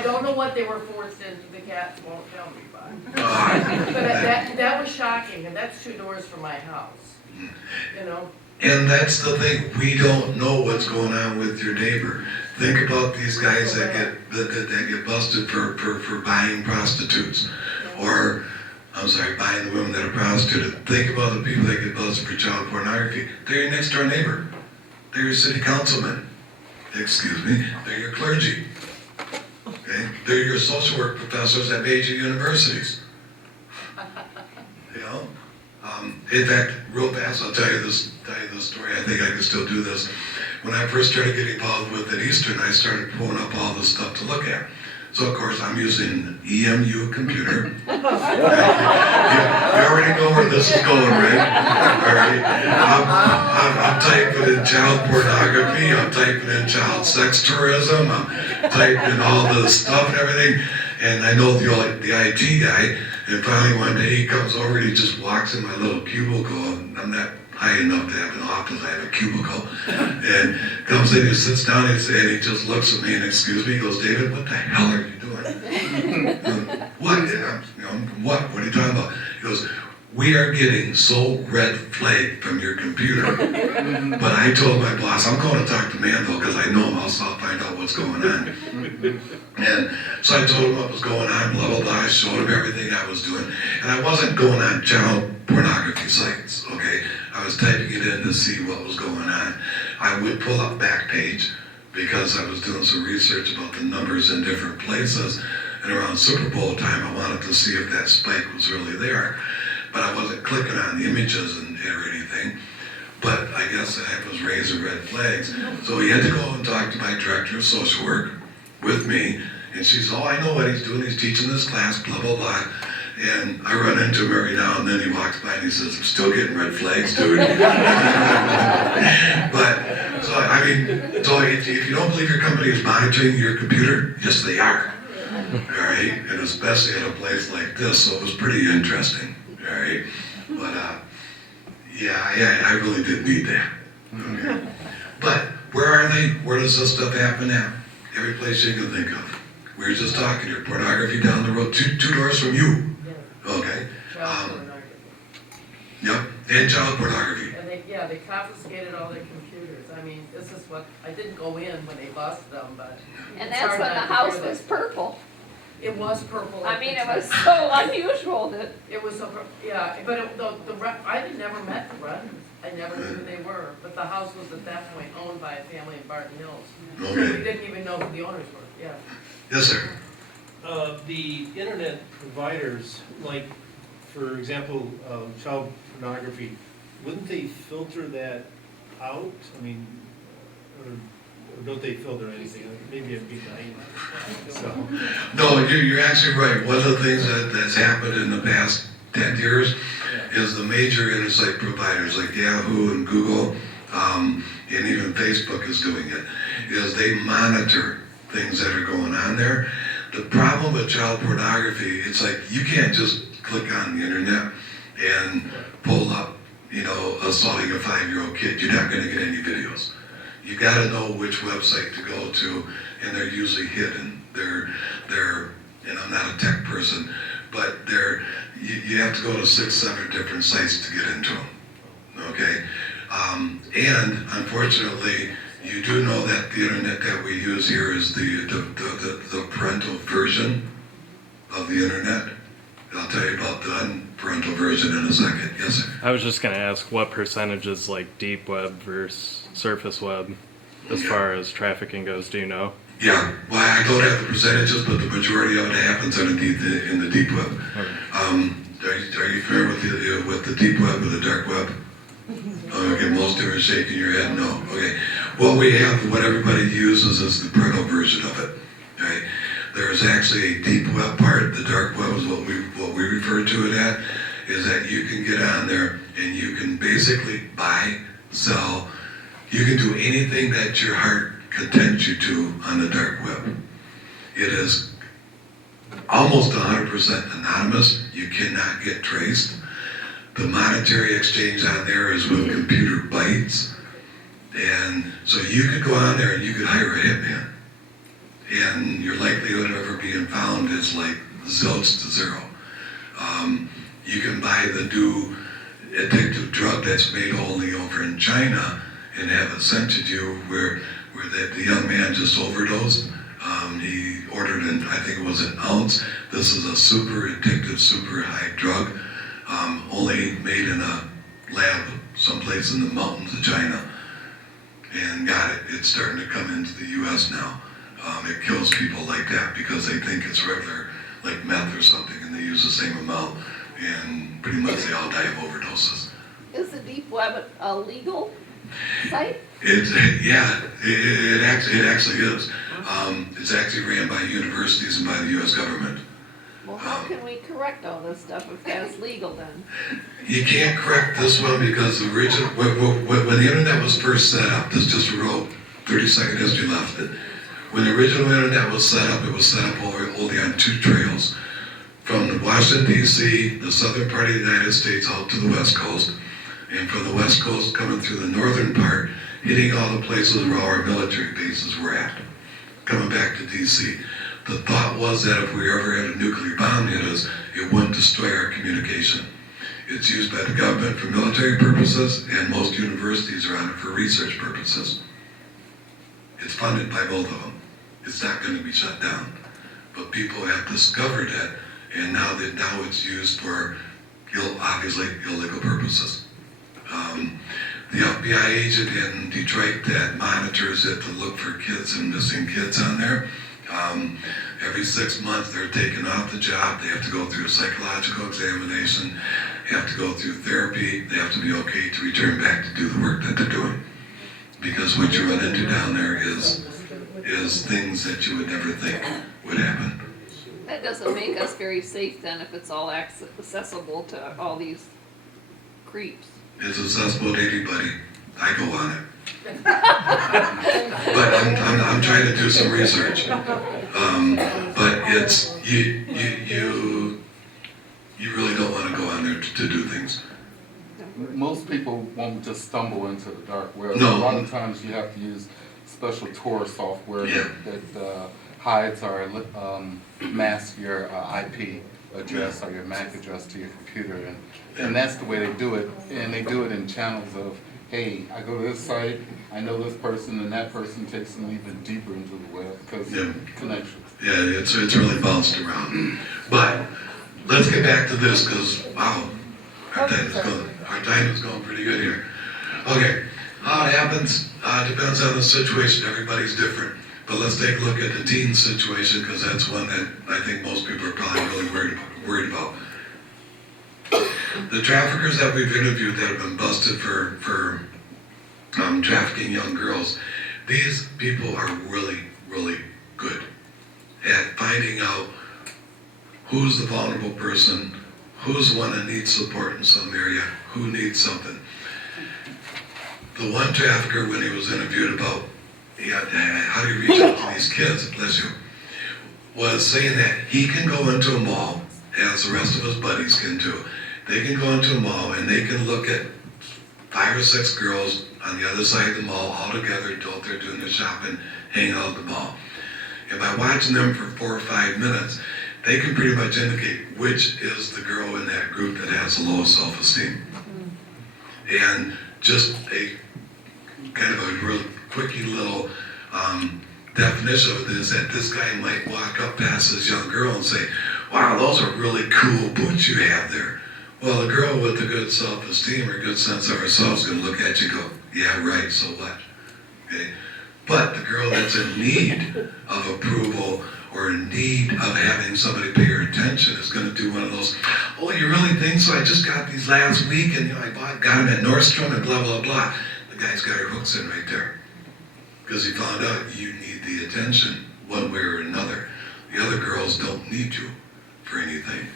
don't know what they were forced into, the cats won't tell me about. But that was shocking, and that's 2 doors from my house, you know? And that's the thing, we don't know what's going on with your neighbor. Think about these guys that get busted for buying prostitutes, or, buying the women that are prostituted. Think about the people that get busted for child pornography. They're your next door neighbor. They're your city councilman. Excuse me, they're your clergy. Okay? They're your social work professors at major universities. You know? In fact, real fast, I'll tell you this story. I think I can still do this. When I first started getting involved with at Eastern, I started pulling up all this stuff to look at. So of course I'm using an EMU computer. You already know where this is going, right? All right. I'm typing in child pornography. I'm typing in child sex tourism. I'm typing in all this stuff and everything. And I know the IT guy. And finally one day he comes over and he just walks in my little cubicle. I'm not high enough to have an office, I have a cubicle. And comes in, he sits down and he just looks at me and excuse me, he goes, David, what the hell are you doing? What? And what are you talking about? He goes, we are getting so red flagged from your computer. But I told my boss, I'm going to talk to Manville because I know him, I'll find out what's going on. And so I told him what was going on, blah, blah, blah. I showed him everything I was doing. And I wasn't going on child pornography sites, okay? I was typing it in to see what was going on. I would pull up Backpage because I was doing some research about the numbers in different places. And around Super Bowl time, I wanted to see if that spike was really there. But I wasn't clicking on the images or anything. But I guess that was raising red flags. So he had to go and talk to my director of social work with me And she says, oh, I know what he's doing. He's teaching this class, blah, blah, blah. And I run into him every now and then. He walks by and he says, I'm still getting red flags, dude. But, so, I mean, so if you don't believe your company is monitoring your computer, yes, they are. All right? And especially at a place like this, so it was pretty interesting. All right? But, yeah, I really did need that. Okay? But, where are they? Where does this stuff happen at? Every place you can think of. We were just talking here, pornography down the road, two doors from you. Okay. Child pornography. Yep, and child pornography. And they confiscated all their computers. I mean, this is what, I didn't go in when they busted them, but. And it's that's hard when the not to house hear was that. purple. It was purple. I at mean, the it was time. so unusual that, It was, yeah, but I had never met the Ruttons. I never knew who they were, but the house was at that point owned by a family in Barton Hills. Okay. We didn't even know who the owners were, yeah. Yes, sir. The internet providers, like, for example, child pornography, wouldn't they filter that out? I mean, or don't they filter anything? Maybe I'm being naive. So. No, you're actually right. One of the things that's happened in the past 10 years is the major internet providers like Yahoo and Google, and even Facebook is doing it, is they monitor things that are going on there. The problem with child pornography, it's like you can't just click on the internet and pull up, assaulting a 5-year-old kid. You're not going to get any videos. You got to know which website to go to, and they're usually hidden. They're, and I'm not a tech person, but you have to go to 6, 7 different sites to get into them. Okay, and unfortunately, you do know that the internet that we use here is the parental version of the internet. I'll tell you about the unparental version in a second. Yes, sir. I was just going to ask what percentage is like deep web versus surface web as far as trafficking goes. Do you know? Yeah, well, I don't have the percentages, but the majority of it happens underneath in the deep web. Okay. Are you familiar with the deep web or the dark web? Okay, most of you are shaking your head no. Okay, what everybody uses is the parental version of it. Okay, there's actually a deep web part. The dark web is what we refer to it at. Is that you can get on there and you can basically buy, sell. You can do anything that your heart content you to on the dark web. It is almost 100% anonymous. You cannot get traced. The monetary exchange on there is with computer bytes. And so you could go on there and you could hire a hitman. And your likelihood of ever being found is like zilch to zero. You can buy the new addictive drug that's made only over in China and have it sent to you where the young man just overdosed. He ordered, I think it was an ounce. This is a super addictive, super high drug, only made in a lab someplace in the mountains of China. And got it. It's starting to come into the U.S. now. It kills people like that because they think it's regular, like meth or something, and they use the same amount, and pretty much they all die of overdoses. is the deep web a legal site? It actually is. It's actually ran by universities and by the U.S. government. Well, how can we correct all this stuff if that's legal then? You can't correct this one because the original, when the internet was first set up, this just a real 30-second history left it. When the original internet was set up, it was set up only on 2 trails. From Washington, D.C., the southern part of the United States out to the west coast, and from the west coast coming through the northern part, hitting all the places where our military bases were at, coming back to D.C. The thought was that if we ever had a nuclear bomb hit us, it wouldn't destroy our communication. It's used by the government for military purposes, and most universities are on it for research purposes. It's funded by both of them. It's not going to be shut down. But people have discovered it, and now it's used for obviously illegal purposes. The FBI agent in Detroit that monitors it to look for kids and missing kids on there, every 6 months they're taken off the job. They have to go through a psychological examination, they have to go through therapy, they have to be okay to return back to do the work that they're doing. Because what you run into down there is is things that you would never think would happen. That doesn't make us very safe then if it's all accessible to all these creeps. It's accessible to anybody. I go on it. But I'm trying to do some research. But it's, you really don't want to go on there to do things. Most people won't just stumble into the dark web. No. A lot of times you have to use special Tor software Yeah. that hides or masks your IP address or your MAC address to your computer. And that's the way they do it. And they do it in channels of, hey, I go to this site, I know this person, and that person takes them even deeper into the web because Yeah. of connections. Yeah, it's really bounced around. But let's get back to this because, wow, our time is going pretty good here. Okay, how it happens depends on the situation. Everybody's different. But let's take a look at the teen situation because that's one that I think most people are probably really worried about. The traffickers that we've interviewed that have been busted for trafficking young girls, these people are really, really good at finding out who's the vulnerable person, who's the one that needs support in some area, who needs something. The one trafficker, when he was interviewed about how do you reach out to these kids, bless you, was saying that he can go into a mall, as the rest of his buddies can too. They can go into a mall and they can look at 5 or 6 girls on the other side of the mall all together while they're doing their shopping, hanging out at the mall. And by watching them for 4 or 5 minutes, they can pretty much indicate which is the girl in that group that has the lowest self-esteem. And just a kind of a real quickie little definition of it is that this guy might walk up past this young girl and say, wow, those are really cool boots you have there. Well, the girl with the good self-esteem or good sense of herself is going to look at you and go, yeah, right, so what? Okay? But the girl that's in need of approval or in need of having somebody pay her attention is going to do one of those, oh, you really think so? I just got these last week and I got them at Nordstrom and blah, blah, blah. The guy's got her hooks in right there. Because he found out you need the attention one way or another. The other girls don't need you for anything.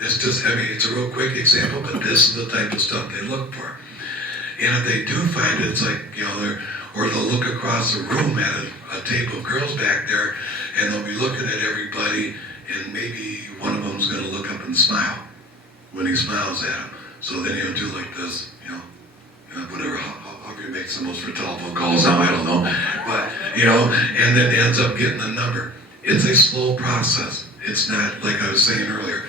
It's just, I mean, it's a real quick example, but this is the type of stuff they look for. And if they do find it, it's like, or they'll look across the room at a table of girls back there, and they'll be looking at everybody, and maybe one of them's going to look up and smile when he smiles at him. So then he'll do like this, whatever, however he makes the most for telephone calls now, I don't know. But, and then ends up getting the number. It's a slow process. It's not, like I was saying earlier,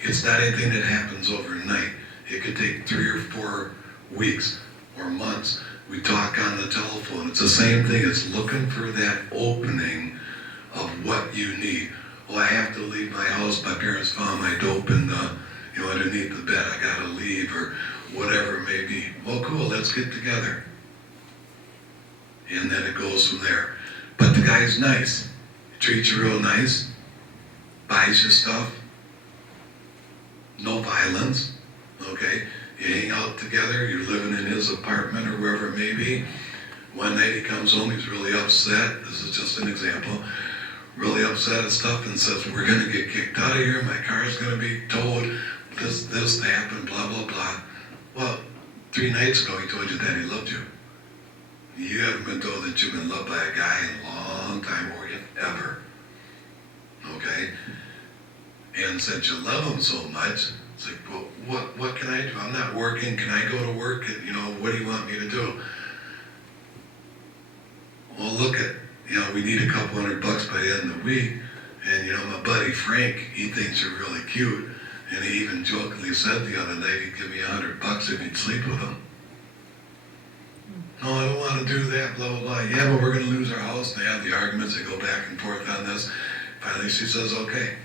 it's not anything that happens overnight. It could take 3 or 4 weeks or months. We talk on the telephone. It's the same thing. It's looking for that opening of what you need. Well, I have to leave my house. My parents found my dope in the, underneath the bed. I gotta leave or whatever it may be. Well, cool, let's get together. And then it goes from there. But the guy's nice. He treats you real nice. Buys you stuff. No violence. Okay? You hang out together. You're living in his apartment or wherever it may be. One night he comes home. He's really upset. This is just an example. Really upset at stuff and says, we're going to get kicked out of here. My car's going to be towed. This happened, blah, blah, blah. Well, 3 nights ago he told you that he loved you. You haven't been told that you've been loved by a guy in a long time or ever. Okay? And since you love him so much, it's like, well, what can I do? I'm not working. Can I go to work? What do you want me to do? Well, look at, we need a couple $100 by the end of the week. And, my buddy Frank, he thinks you're really cute. And he even jokingly said the other night he'd give me $100 if you'd sleep with him. No, I don't want to do that, blah, blah, blah. Yeah, but we're going to lose our house. They have the arguments. They go back and forth on this. Finally, she says, okay.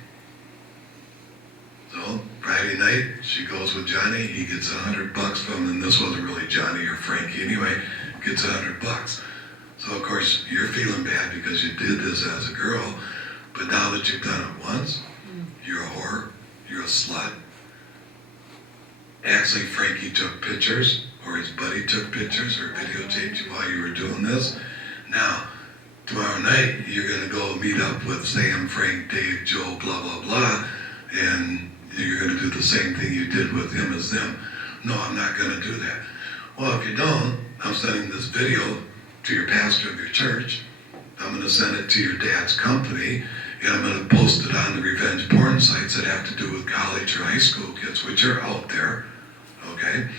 So, Friday night, she goes with Johnny. He gets $100 from him. And this wasn't really Johnny or Frankie anyway. Gets $100. So, of course, you're feeling bad because you did this as a girl. But now that you've done it once, you're a whore. You're a slut. Actually, Frankie took pictures, or his buddy took pictures, or videotaped you while you were doing this. Now, tomorrow night, you're gonna go meet up with Sam, Frank, Dave, Joe, blah, blah, blah, and you're gonna do the same thing you did with him as them. No, I'm not gonna do that. Well, if you don't, I'm sending this video to your pastor of your church. I'm gonna send it to your dad's company, and I'm gonna post it on the revenge porn sites that have to do with college or high school kids, which are out there, okay?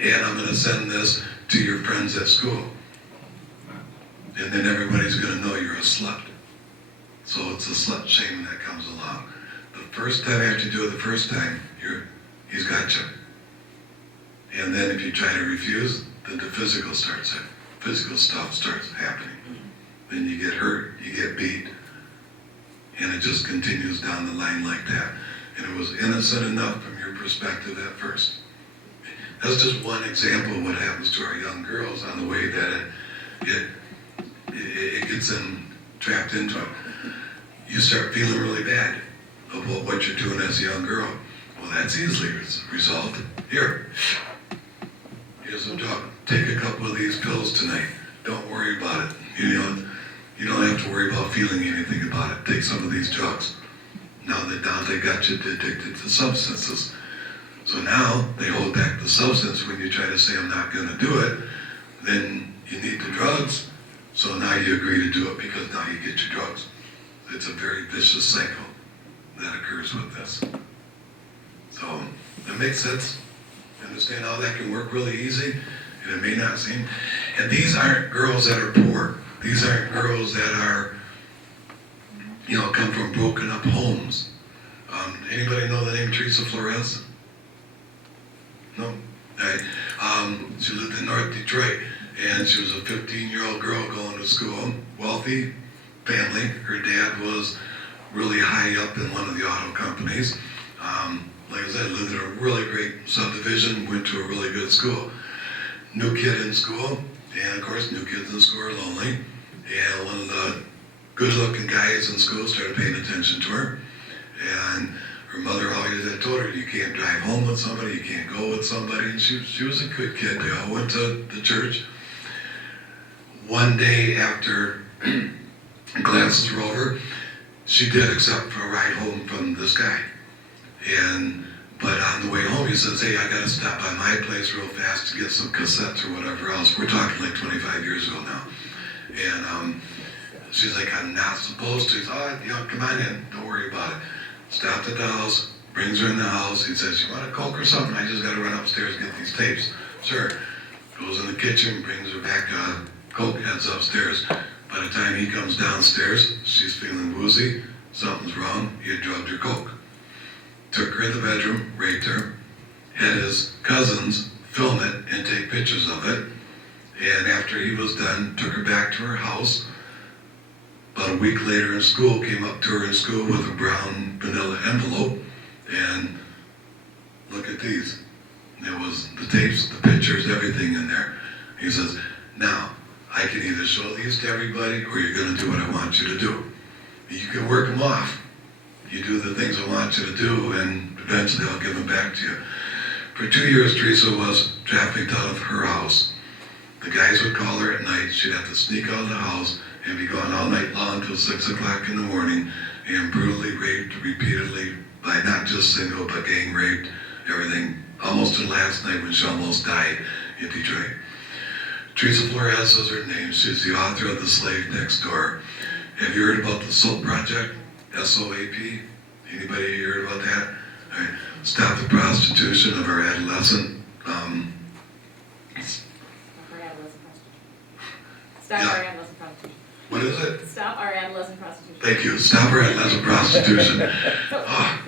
And I'm gonna send this to your friends at school. And then everybody's gonna know you're a slut. So it's a slut shaming that comes along. The first time after you do it the first time, he's got you. And then if you try to refuse, then the physical stuff starts happening. Then you get hurt, you get beat, and it just continues down the line like that. And it was innocent enough from your perspective at first. That's just one example of what happens to our young girls on the way that it gets them trapped into it. You start feeling really bad about what you're doing as a young girl. Well, that's easily resolved. Here's a drug. Take a couple of these pills tonight. Don't worry about it. You don't have to worry about feeling anything about it. Take some of these drugs. Now they got you addicted to substances. So now they hold back the substance when you try to say, I'm not going to do it. Then you need the drugs. So now you agree to do it because now you get your drugs. It's a very vicious cycle that occurs with this. So that makes sense. Understand how that can work really easy? And it may not seem. And these aren't girls that are poor. These aren't girls that are, come from broken up homes. Anybody know the name Teresa Flores? No? All right. She lived in North Detroit, and she was a 15-year-old girl going to school, wealthy family. Her dad was really high up in one of the auto companies. Like I said, lived in a really great subdivision, went to a really good school. New kid in school, and of course, new kids in school are lonely. And one of the good-looking guys in school started paying attention to her. And her mother always had told her, you can't drive home with somebody, you can't go with somebody. And she was a good kid. They all went to the church. One day after classes were over, she did accept for a ride home from this guy. But on the way home, he says, hey, I gotta stop by my place real fast to get some cassettes or whatever else. We're talking like 25 years ago now. And she's like, I'm not supposed to. He's, come on in, don't worry about it. Stopped at the house, brings her in the house. He says, you want a Coke or something? I just gotta run upstairs and get these tapes. Sure. Goes in the kitchen, brings her back a Coke, heads upstairs. By the time he comes downstairs, she's feeling woozy. Something's wrong. He had drugged her Coke. Took her in the bedroom, raped her, had his cousins film it and take pictures of it. And after he was done, took her back to her house. About a week later in school, came up to her in school with a brown vanilla envelope. And look at these. There was the tapes, the pictures, everything in there. He says, now, I can either show these to everybody or you're going to do what I want you to do. You can work them off. You do the things I want you to do, and eventually I'll give them back to you. For 2 years, Teresa was trafficked out of her house. The guys would call her at night. She'd have to sneak out of the house and be gone all night long until 6 o'clock in the morning and brutally raped repeatedly by not just single, but gang raped, everything. Almost to last night when she almost died in Detroit. Teresa Flores was her name. She's the author of The Slave Next Door. Have you heard about the SOAP project? SOAP? Anybody heard about that? All right. Stop the prostitution of our adolescent. Stop Yeah. our adolescent prostitution. What is it? Stop our adolescent prostitution. Thank you. Stop our adolescent prostitution. Oh,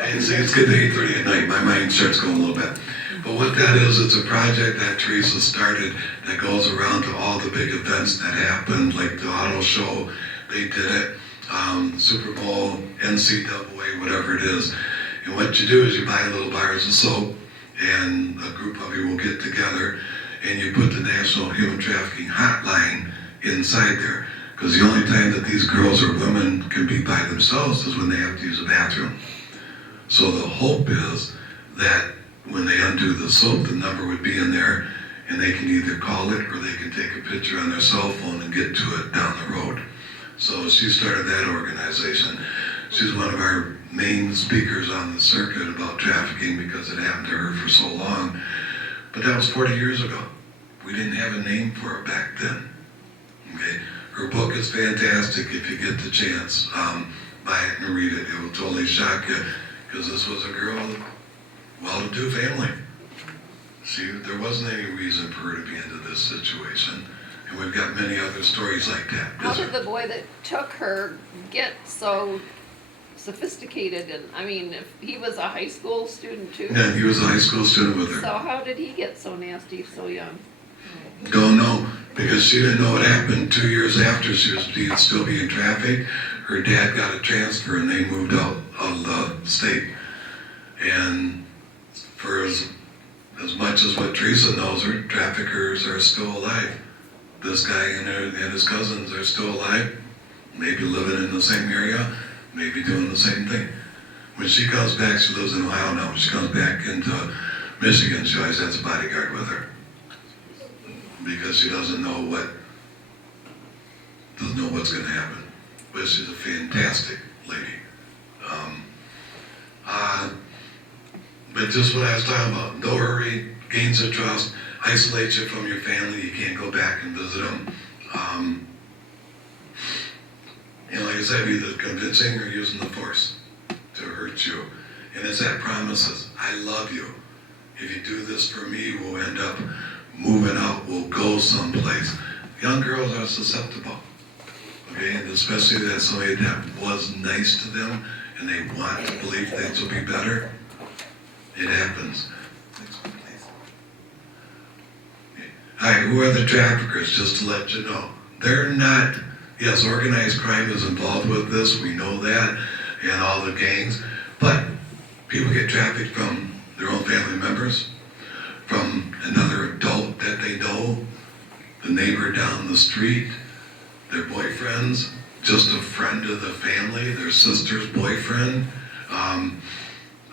and see, it's good to 8:30 at night. My mind starts going a little bit. But what that is, it's a project that Teresa started that goes around to all the big events that happened, like the auto show. They did it. Super Bowl, NCAA, whatever it is. And what you do is you buy little bars of soap, and a group of you will get together, and you put the National Human Trafficking Hotline inside there. Because the only time that these girls or women can be by themselves is when they have to use a bathroom. So the hope is that when they undo the soap, the number would be in there, and they can either call it or they can take a picture on their cell phone and get to it down the road. So she started that organization. She's one of our main speakers on the circuit about trafficking because it happened to her for so long. But that was 40 years ago. We didn't have a name for it back then. Okay? Her book is fantastic if you get the chance. Buy it and read it. It will totally shock you because this was a girl, well-to-do family. There wasn't any reason for her to be into this situation. And we've got many other stories like that. How did the boy that took her get so sophisticated? And I mean, if he was a high school student too. Yeah, he was a high school student with her. So how did he get so nasty so young? Don't know, because she didn't know what happened 2 years after she was still being trafficked. Her dad got a transfer and they moved out of the state. And for as much as what Teresa knows, her traffickers are still alive. This guy and his cousins are still alive, maybe living in the same area, maybe doing the same thing. When she comes back, she lives in Ohio now. When she comes back into Michigan, she always has a bodyguard with her. Because she doesn't know what's going to happen. But she's a fantastic lady. But just what I was talking about, no hurry, gains of trust, isolate you from your family, you can't go back and visit them. And like I said, either convincing or using the force to hurt you. And it's that promises, I love you. If you do this for me, we'll end up moving out, we'll go someplace. Young girls are susceptible, okay? And especially that somebody that was nice to them and they want to believe things will be better, it happens. Next one, please. Okay. All right, who are the traffickers, just to let you know? They're not, yes, organized crime is involved with this, we know that, and all the gangs, but people get trafficked from their own family members, from another adult that they know, the neighbor down the street, their boyfriends, just a friend of the family, their sister's boyfriend,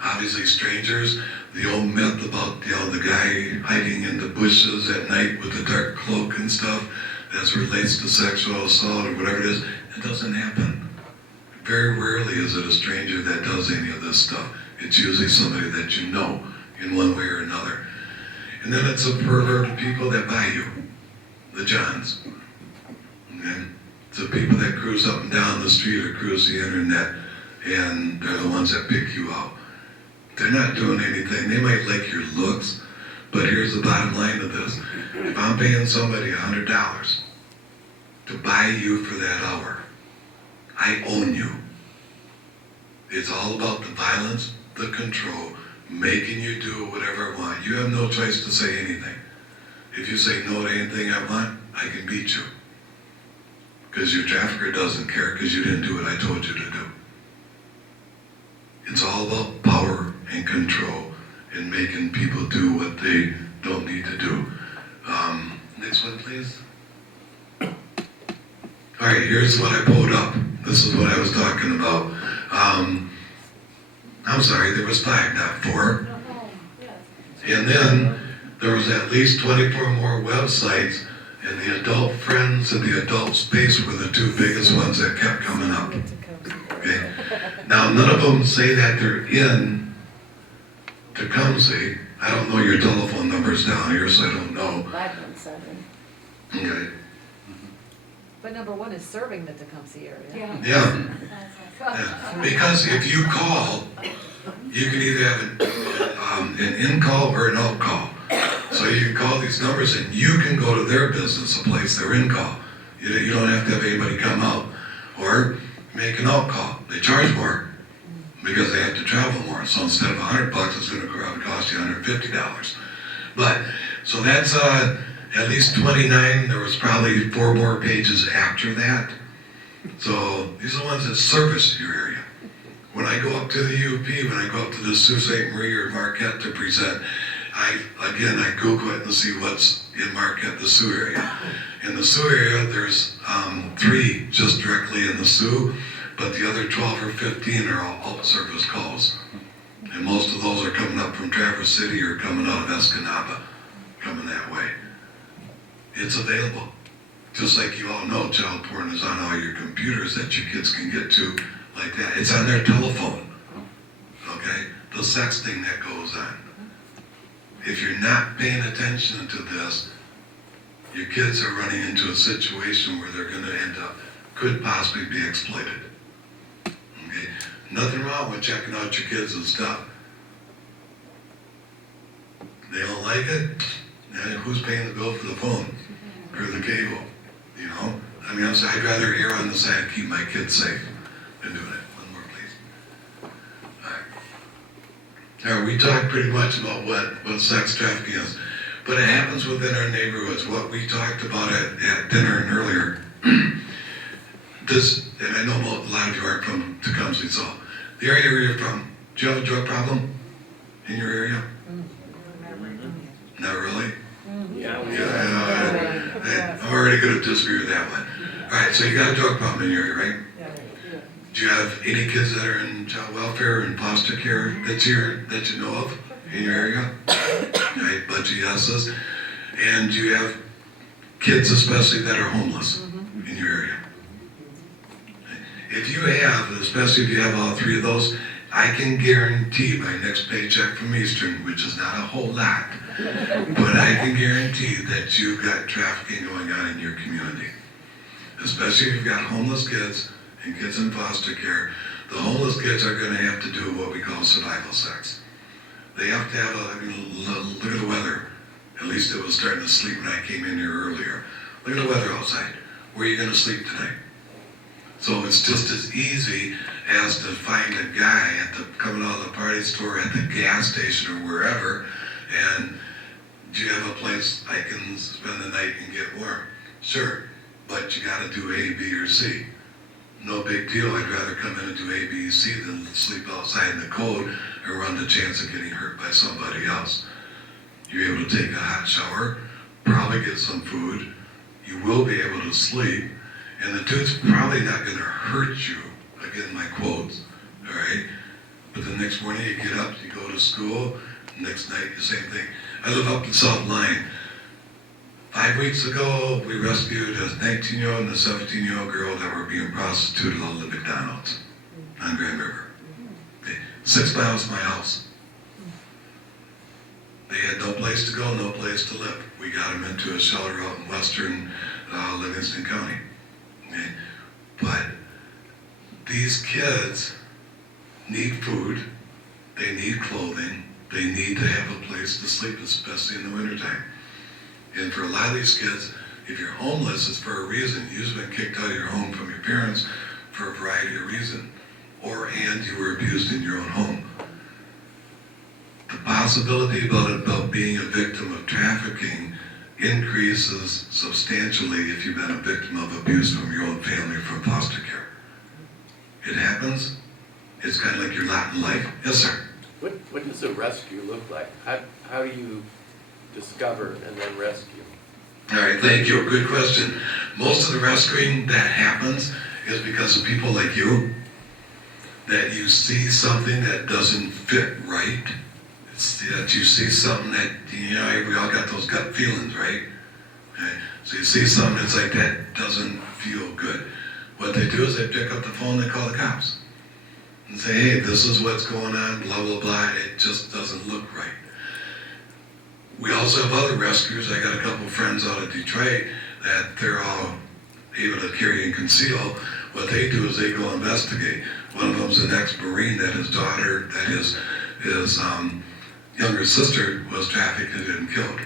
obviously strangers. The old myth about the guy hiding in the bushes at night with the dark cloak and stuff, as relates to sexual assault or whatever it is, it doesn't happen. Very rarely is it a stranger that does any of this stuff. It's usually somebody that you know in one way or another. And then it's the perverted people that buy you, the Johns. Okay? It's the people that cruise up and down the street or cruise the internet, and they're the ones that pick you out. They're not doing anything. They might like your looks, but here's the bottom line of this. If I'm paying somebody $100 to buy you for that hour, I own you. It's all about the violence, the control, making you do whatever I want. You have no choice to say anything. If you say no to anything I want, I can beat you. Because your trafficker doesn't care because you didn't do what I told you to do. It's all about power and control and making people do what they don't need to do. Next one, please. All right, here's what I pulled up. This is what I was talking about. I'm sorry, there was 5, not 4. And then there was at least 24 more websites, and the adult friends and the adult space were the 2 biggest ones that kept coming up. Okay. Now, none of them say that they're in Tecumseh. I don't know your telephone numbers down here, so I don't know. 517. Okay. But number 1 is serving the Tecumseh area. Yeah. Yeah. Because if you call, you can either have an in-call or an out-call. So you can call these numbers and you can go to their business, a place they're in-call. You don't have to have anybody come out. Or make an out-call. They charge more because they have to travel more. So instead of $100, it's going to cost you $150. But, so that's at least 29. There was probably 4 more pages after that. So these are the ones that service your area. When I go up to the UP, when I go up to the Sault Ste. Marie or Marquette to present, I Google it and see what's in Marquette, the Sioux area. In the Sioux area, there's 3 just directly in the Sioux, but the other 12 or 15 are all out-service calls. And most of those are coming up from Traverse City or coming out of Escanaba. coming that way. It's available. Just like you all know, child porn is on all your computers that your kids can get to like that. It's on their telephone, okay? The sexting that goes on. If you're not paying attention to this, your kids are running into a situation where they're gonna end up, could possibly be exploited. Okay? Nothing wrong with checking out your kids and stuff. They don't like it, then who's paying the bill for the phone or the cable? You know? I mean, I'd rather err on the side of keep my kids safe than doing it. One more, please. All right. Now, we talked pretty much about what sex trafficking is, but it happens within our neighborhoods. What we talked about at dinner and earlier, and I know a lot of you aren't from Tecumseh, so the area where you're from, do you have a drug problem in your area? Not really? I'm already going to disagree with that one. All right, so you got a drug problem in your area, right? Do you have any kids that are in child welfare and foster care that you know of in your area? Right, bunch of yeses. And do you have kids especially that are homeless in your area? If you have, especially if you have all three of those, I can guarantee my next paycheck from Eastern, which is not a whole lot, but I can guarantee that you've got trafficking going on in your community. Especially if you've got homeless kids and kids in foster care. The homeless kids are going to have to do what we call survival sex. They have to have look at the weather. At least it was starting to sleep when I came in here earlier. Look at the weather outside. Where are you going to sleep tonight? So it's just as easy as to find a guy coming out of the party store at the gas station or wherever, and do you have a place I can spend the night and get warm? Sure, but you got to do A, B, or C. No big deal. I'd rather come in and do A, B, C than sleep outside in the cold and run the chance of getting hurt by somebody else. You're able to take a hot shower, probably get some food. You will be able to sleep, and the dude's probably not going to hurt you. Again, my quotes, all right? But the next morning you get up, you go to school, next night the same thing. I live up in South Line. 5 weeks ago, we rescued a 19-year-old and a 17-year-old girl that were being prostituted out of the McDonald's on Grand River. Okay. 6 miles from my house. They had no place to go, no place to live. We got them into a shelter out in western Livingston County. Okay. But these kids need food, they need clothing, they need to have a place to sleep, especially in the wintertime. And for a lot of these kids, if you're homeless, it's for a reason. You've been kicked out of your home from your parents for a variety of reasons, and you were abused in your own home. The possibility about being a victim of trafficking increases substantially if you've been a victim of abuse from your own family or from foster care. It happens. It's kind of like your lot in life. Yes, sir. What does a rescue look like? How do you discover and then rescue? All right, thank you. Good question. Most of the rescuing that happens is because of people like you, that you see something that doesn't fit right. It's that you see something that, we all got those gut feelings, right? Okay. So you see something that's like, that doesn't feel good. What they do is they pick up the phone, they call the cops and say, hey, this is what's going on, blah, blah, blah. It just doesn't look right. We also have other rescuers. I got a couple of friends out of Detroit that they're all able to carry and conceal. What they do is they go investigate. One of them's an ex-Marine that his daughter, that his younger sister was trafficked and killed.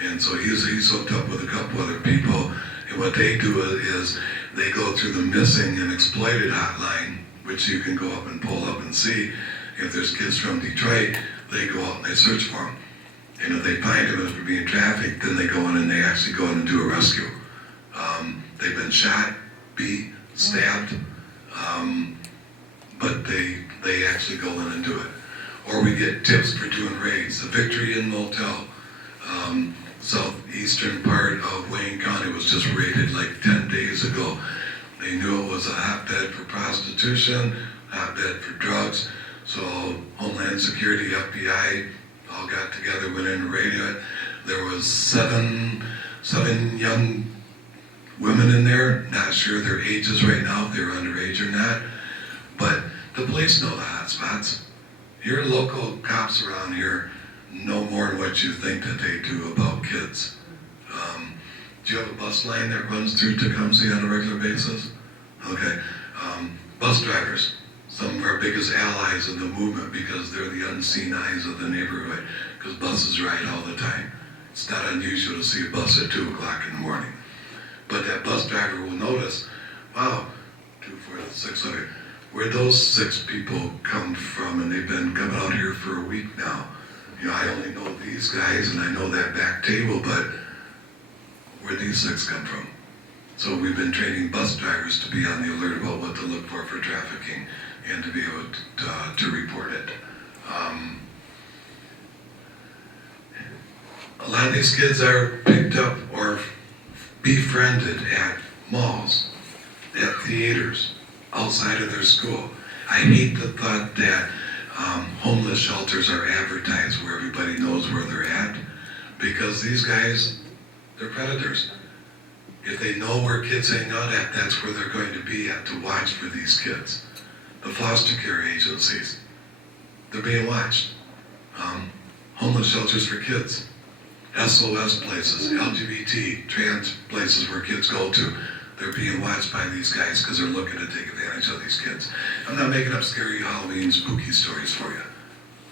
And so he's hooked up with a couple other people. And what they do is they go through the missing and exploited hotline, which you can go up and pull up and see. If there's kids from Detroit, they go out and they search for them. And if they find them as they're being trafficked, then they go in and they actually go in and do a rescue. They've been shot, beat, stabbed, but they actually go in and do it. Or we get tips for doing raids. The Victory Inn Motel, southeastern part of Wayne County, was just raided like 10 days ago. They knew it was a hotbed for prostitution, hotbed for drugs, so Homeland Security, FBI, all got together, went in and raided it. There was seven young women in there, not sure their ages right now, if they were underage or not, but the police know the hot spots. Your local cops around here know more than what you think that they do about kids. Do you have a bus line that runs through Tecumseh on a regular basis? Okay. Bus drivers, some of our biggest allies in the movement because they're the unseen eyes of the neighborhood, because buses ride all the time. It's not unusual to see a bus at 2 o'clock in the morning. But that bus driver will notice, wow, 2, 4, 6, okay, where'd those 6 people come from? And they've been coming out here for a week now. You know, I only know these guys and I know that back table, but where'd these 6 come from? So we've been training bus drivers to be on the alert about what to look for trafficking and to be able to report it. A lot of these kids are picked up or befriended at malls, at theaters, outside of their school. I hate the thought that homeless shelters are advertised where everybody knows where they're at, because these guys, they're predators. If they know where kids hang out at, that's where they're going to be at to watch for these kids. The foster care agencies, they're being watched. Homeless shelters for kids, SOS places, LGBT, trans places where kids go to, they're being watched by these guys because they're looking to take advantage of these kids. I'm not making up scary Halloween spooky stories for you,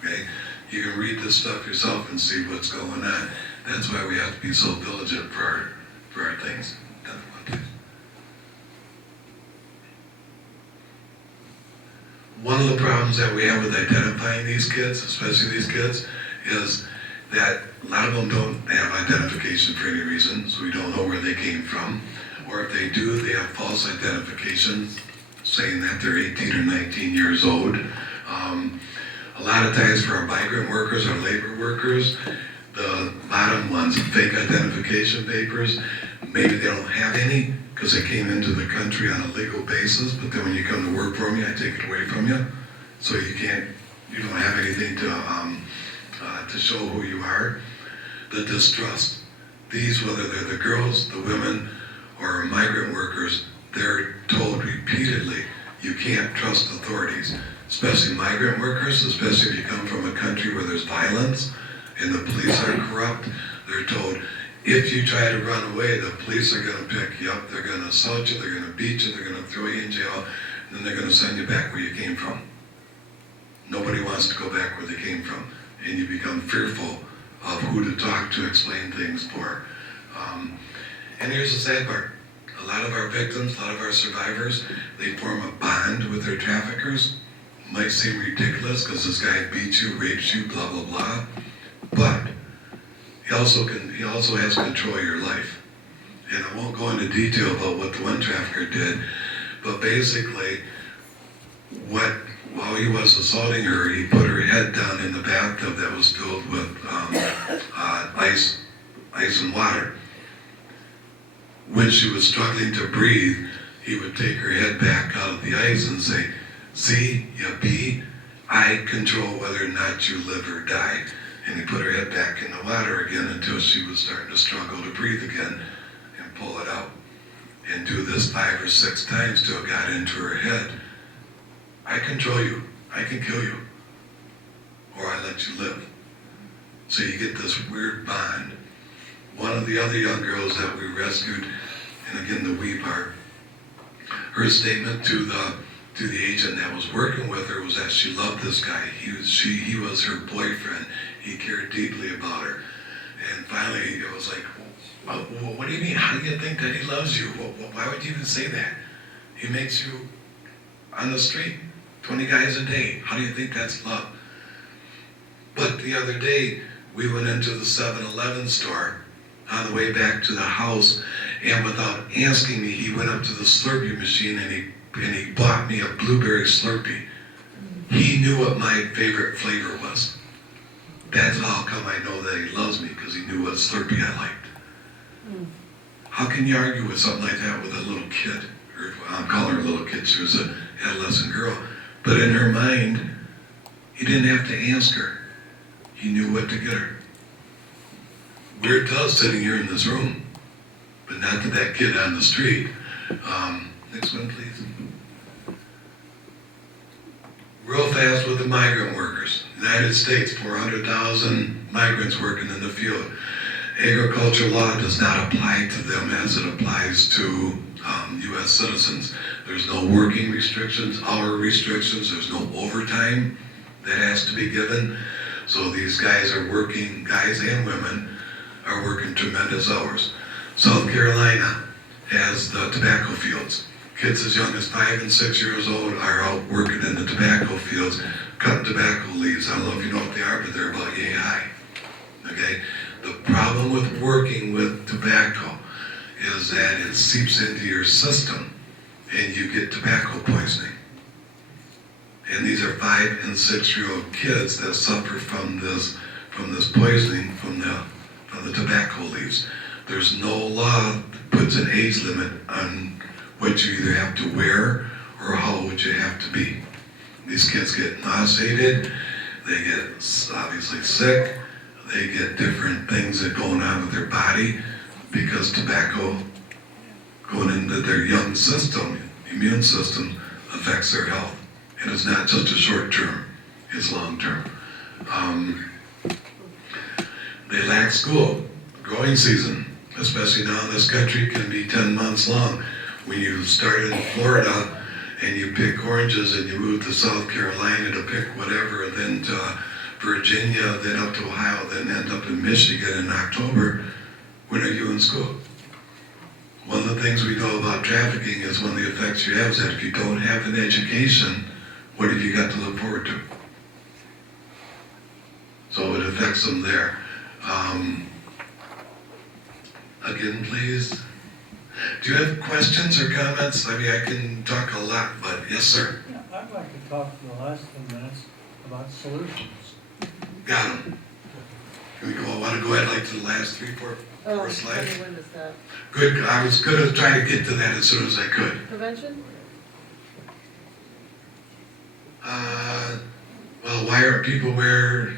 okay? You can read this stuff yourself and see what's going on. That's why we have to be so vigilant for our things. One of the problems that we have with identifying these kids, especially these kids, is that a lot of them don't have identification for any reason, so we don't know where they came from. Or if they do, they have false identifications saying that they're 18 or 19 years old. A lot of times for our migrant workers, our labor workers, the bottom ones, fake identification papers, maybe they don't have any because they came into the country on a legal basis, but then when you come to work for me, I take it away from you. So you don't have anything to show who you are. The distrust. These, whether they're the girls, the women, or migrant workers, they're told repeatedly, you can't trust authorities, especially migrant workers, especially if you come from a country where there's violence and the police are corrupt. They're told, if you try to run away, the police are going to pick you up, they're going to assault you, they're going to beat you, they're going to throw you in jail, and then they're going to send you back where you came from. Nobody wants to go back where they came from, and you become fearful of who to talk to, explain things for. And here's the sad part. A lot of our victims, a lot of our survivors, they form a bond with their traffickers. Might seem ridiculous because this guy beats you, rapes you, blah, blah, blah. But he also has control of your life. And I won't go into detail about what the one trafficker did, but basically, while he was assaulting her, he put her head down in the bathtub that was filled with ice and water. When she was struggling to breathe, he would take her head back out of the ice and say, see, you bee, I control whether or not you live or die. And he put her head back in the water again until she was starting to struggle to breathe again and pull it out. And do this 5 or 6 times till it got into her head. I control you. I can kill you. Or I let you live. So you get this weird bond. One of the other young girls that we rescued, and again the we part, her statement to the agent that was working with her was that she loved this guy. He was her boyfriend. He cared deeply about her. And finally it was like, well, what do you mean? How do you think that he loves you? Why would you even say that? He makes you on the street 20 guys a day. How do you think that's love? But the other day, we went into the 7-Eleven store on the way back to the house, and without asking me, he went up to the Slurpee machine and he bought me a blueberry Slurpee. He knew what my favorite flavor was. That's how come I know that he loves me, because he knew what Slurpee I liked. How can you argue with something like that with a little kid? Or I'll call her a little kid, she was an adolescent girl. But in her mind, he didn't have to ask her. He knew what to get her. we're tough sitting here in this room, but not to that kid on the street. Next one, please. Real fast with the migrant workers. United States, 400,000 migrants working in the field. Agriculture law does not apply to them as it applies to U.S. citizens. There's no working restrictions, hour restrictions, there's no overtime that has to be given. So these guys are working, guys and women are working tremendous hours. South Carolina has the tobacco fields. Kids as young as 5 and 6 years old are out working in the tobacco fields, cutting tobacco leaves. I don't know if you know what they are, but they're about yay high. Okay? The problem with working with tobacco is that it seeps into your system and you get tobacco poisoning. And these are 5 and 6-year-old kids that suffer from this poisoning from the tobacco leaves. There's no law that puts an age limit on what you either have to wear or how old you have to be. These kids get nauseated, they get obviously sick, they get different things that going on with their body because tobacco going into their young system, immune system, affects their health. And it's not just a short term, it's long term. They lack school. Growing season, especially now in this country, can be 10 months long. When you start in Florida and you pick oranges and you move to South Carolina to pick whatever, and then to Virginia, then up to Ohio, then end up in Michigan in October, when are you in school? One of the things we know about trafficking is one of the effects you have is that if you don't have an education, what have you got to look forward to? So it affects them there. Again, please. Do you have questions or comments? I mean, I can talk a lot, but yes, sir. Yeah, I'd like to talk for the last 10 minutes about solutions. Got them. Can we go? Want to go ahead like to the last 3, 4 slides? When is that? Good. I was going to try to get to that as soon as I could. Prevention? Well, why aren't people where?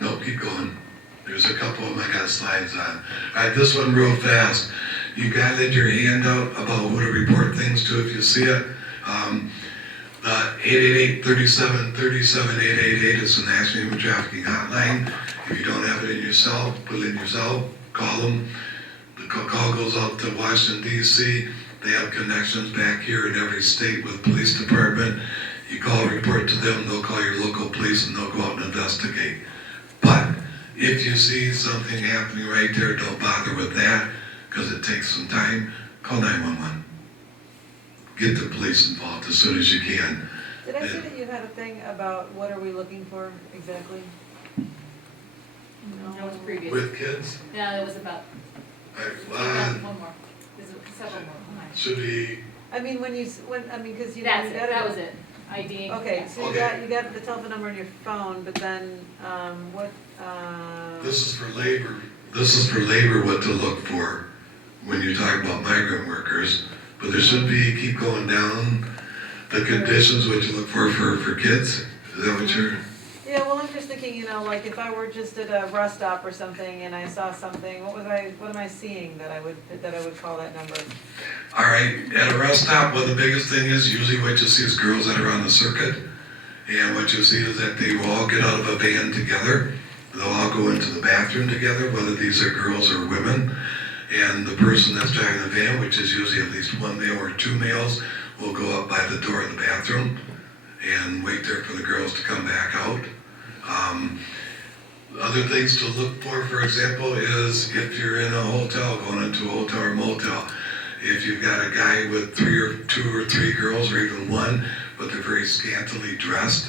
No, keep going. There's a couple of them I got slides on. All right, this one real fast. You got in your handout about who to report things to if you see it. The 888-37-37-888 is the National Human Trafficking Hotline. If you don't have it in your cell, put it in your cell, call them. The call goes out to Washington, D.C. They have connections back here in every state with police department. You call, report to them, they'll call your local police and they'll go out and investigate. But if you see something happening right there, don't bother with that because it takes some time. Call 911. Get the police involved as soon as you can. Did I see that you had a thing about what are we looking for exactly? That was previous. With kids? Yeah, it was about, one more, there's several more. Should we? I mean, because you. That's you it, got that was it, ID. Okay, so you got the telephone number on your phone, but then, what, This is for labor. This is for labor what to look for when you talk about migrant workers. But there should be, keep going down, the conditions, what you look for kids. Is that what you're? Yeah, well, I'm just thinking, like if I were just at a rest stop or something and I saw something, what am I seeing that I would call that number? All right, at a rest stop, well, the biggest thing is usually what you see is girls that are on the circuit. And what you see is that they will all get out of a van together. They'll all go into the bathroom together, whether these are girls or women. And the person that's driving the van, which is usually at least one male or 2 males, will go up by the door of the bathroom and wait there for the girls to come back out. Other things to look for example, is if you're in a hotel, going into a hotel or motel, if you've got a guy with 2 or 3 girls or even 1, but they're very scantily dressed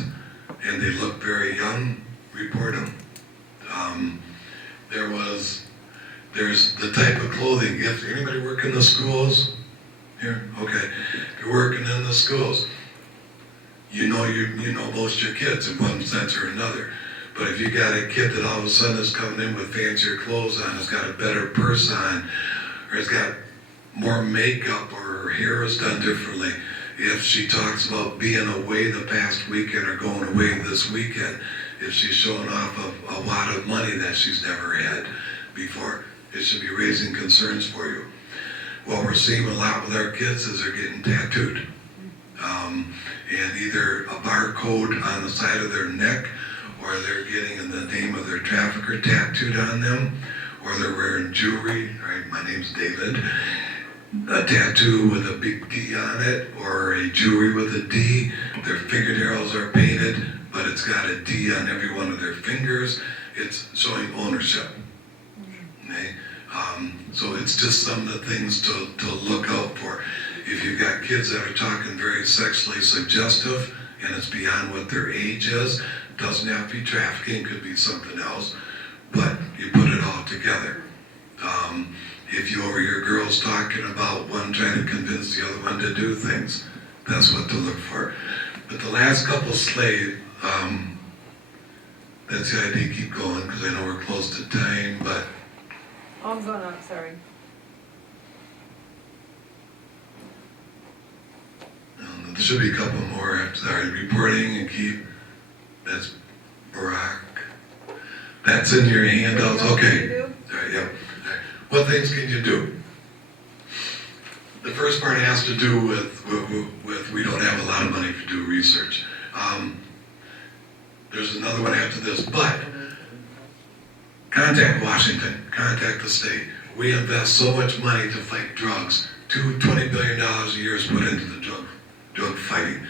and they look very young, report them. There's the type of clothing. If anybody work in the schools here, okay. If you're working in the schools, you know most of your kids in one sense or another. But if you got a kid that all of a sudden is coming in with fancier clothes on, has got a better purse on, or has got more makeup, or her hair is done differently, if she talks about being away the past weekend or going away this weekend, if she's showing off a lot of money that she's never had, before. It should be raising concerns for you. What we're seeing a lot with our kids is they're getting tattooed. And either a barcode on the side of their neck, or they're getting the name of their trafficker tattooed on them, or they're wearing jewelry, right, my name's David, a tattoo with a big D on it, or a jewelry with a D. Their fingernails are painted, but it's got a D on every one of their fingers. It's showing ownership. Okay? So it's just some of the things to look out for. If you've got kids that are talking very sexually suggestive, and it's beyond what their age is, doesn't have to be trafficking, could be something else, but you put it all together. If you overhear girls talking about one trying to convince the other one to do things, that's what to look for. But the last couple slave, that's the idea, keep going, because I know we're close to time, but Oh, I'm going up, sorry. there should be a couple more. I'm sorry, reporting and keep, that's Barack. That's in your handouts, okay. All right, yep. All right. What things can you do? The first part has to do with we don't have a lot of money to do research. There's another one after this, but contact Washington, contact the state. We invest so much money to fight drugs. $20 billion a year is put into the drug fighting.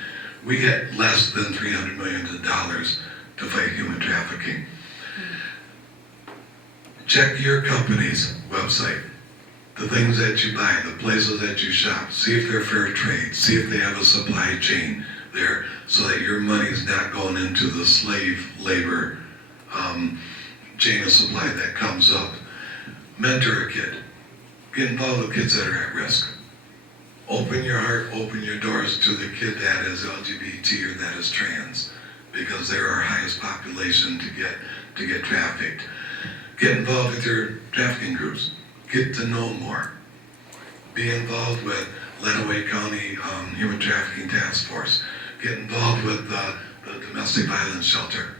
We get less than $300 million to fight human trafficking. Check your company's website, the things that you buy, the places that you shop. See if they're fair trade. See if they have a supply chain there, so that your money is not going into the slave labor chain of supply that comes up. Mentor a kid. Get involved with kids that are at risk. Open your heart, open your doors to the kid that is LGBT or that is trans, because they're our highest population to get trafficked. Get involved with your trafficking groups. Get to know more. Be involved with Lenawee County Human Trafficking Task Force. Get involved with the domestic violence shelter,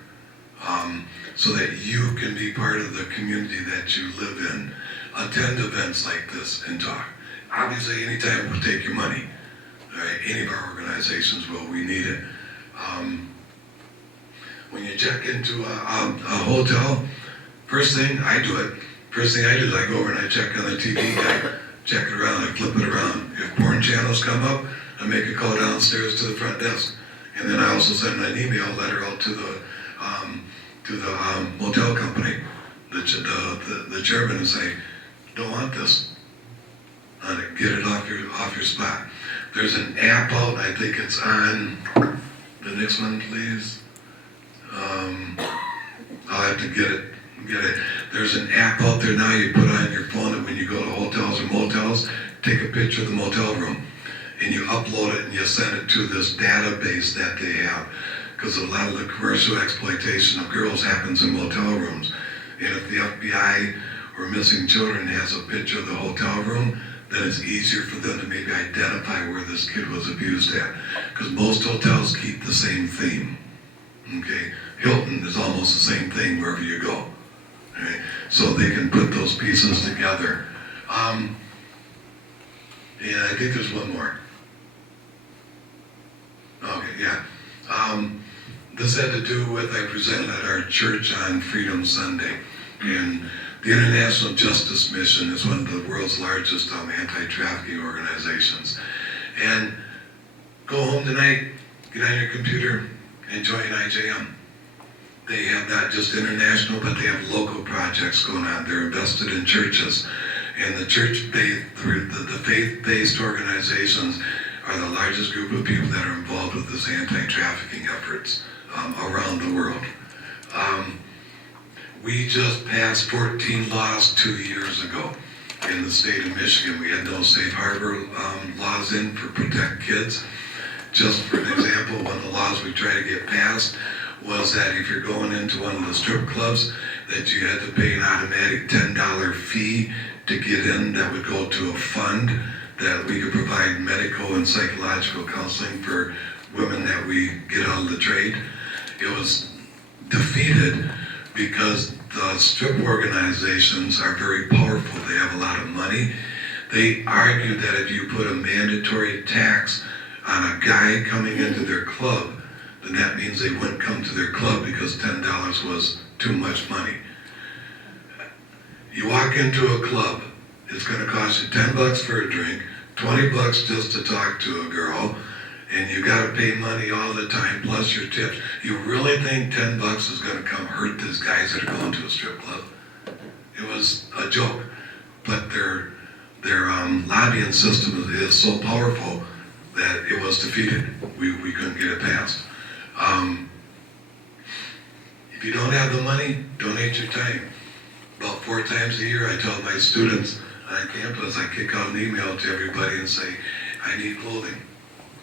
so that you can be part of the community that you live in. Attend events like this and talk. Obviously, anytime we'll take your money. All right, any of our organizations will. We need it. When you check into a hotel, first thing I do is I go over and I check on the TV guy, check it around, I flip it around. If porn channels come up, I make a call downstairs to the front desk. And then I also send an email letter out to the motel company, the chairman, and say, don't want this. Get it off your spot. There's an app out, I think it's on, the next one please. I'll have to get it. There's an app out there now you put on your phone that when you go to hotels or motels, take a picture of the motel room and you upload it and you send it to this database that they have. Because a lot of the commercial exploitation of girls happens in motel rooms. And if the FBI or missing children has a picture of the hotel room, then it's easier for them to maybe identify where this kid was abused at. Because most hotels keep the same theme. Okay? Hilton is almost the same thing wherever you go. Okay? So they can put those pieces together. Yeah, I think there's one more. Okay, yeah. This had to do with, I presented at our church on Freedom Sunday. And the International Justice Mission is one of the world's largest anti-trafficking organizations. And go home tonight, get on your computer, and join IJM. They have not just international, but they have local projects going on. They're invested in churches. And the faith-based organizations are the largest group of people that are involved with this anti-trafficking efforts around the world. We just passed 14 laws 2 years ago in the state of Michigan. We had no safe harbor laws in for protect kids. Just for an example, one of the laws we tried to get passed was that if you're going into one of the strip clubs, that you had to pay an automatic $10 fee to get in that would go to a fund that we could provide medical and psychological counseling for women that we get out of the trade. It was defeated because the strip organizations are very powerful. They have a lot of money. They argue that if you put a mandatory tax on a guy coming into their club, then that means they wouldn't come to their club because $10 was too much money. You walk into a club, it's going to cost you $10 for a drink, $20 just to talk to a girl, and you got to pay money all the time plus your tips. You really think $10 is going to come hurt these guys that are going to a strip club? It was a joke, but their lobbying system is so powerful that it was defeated. We couldn't get it passed. If you don't have the money, donate your time. About 4 times a year, I tell my students on campus, I kick out an email to everybody and say, I need clothing.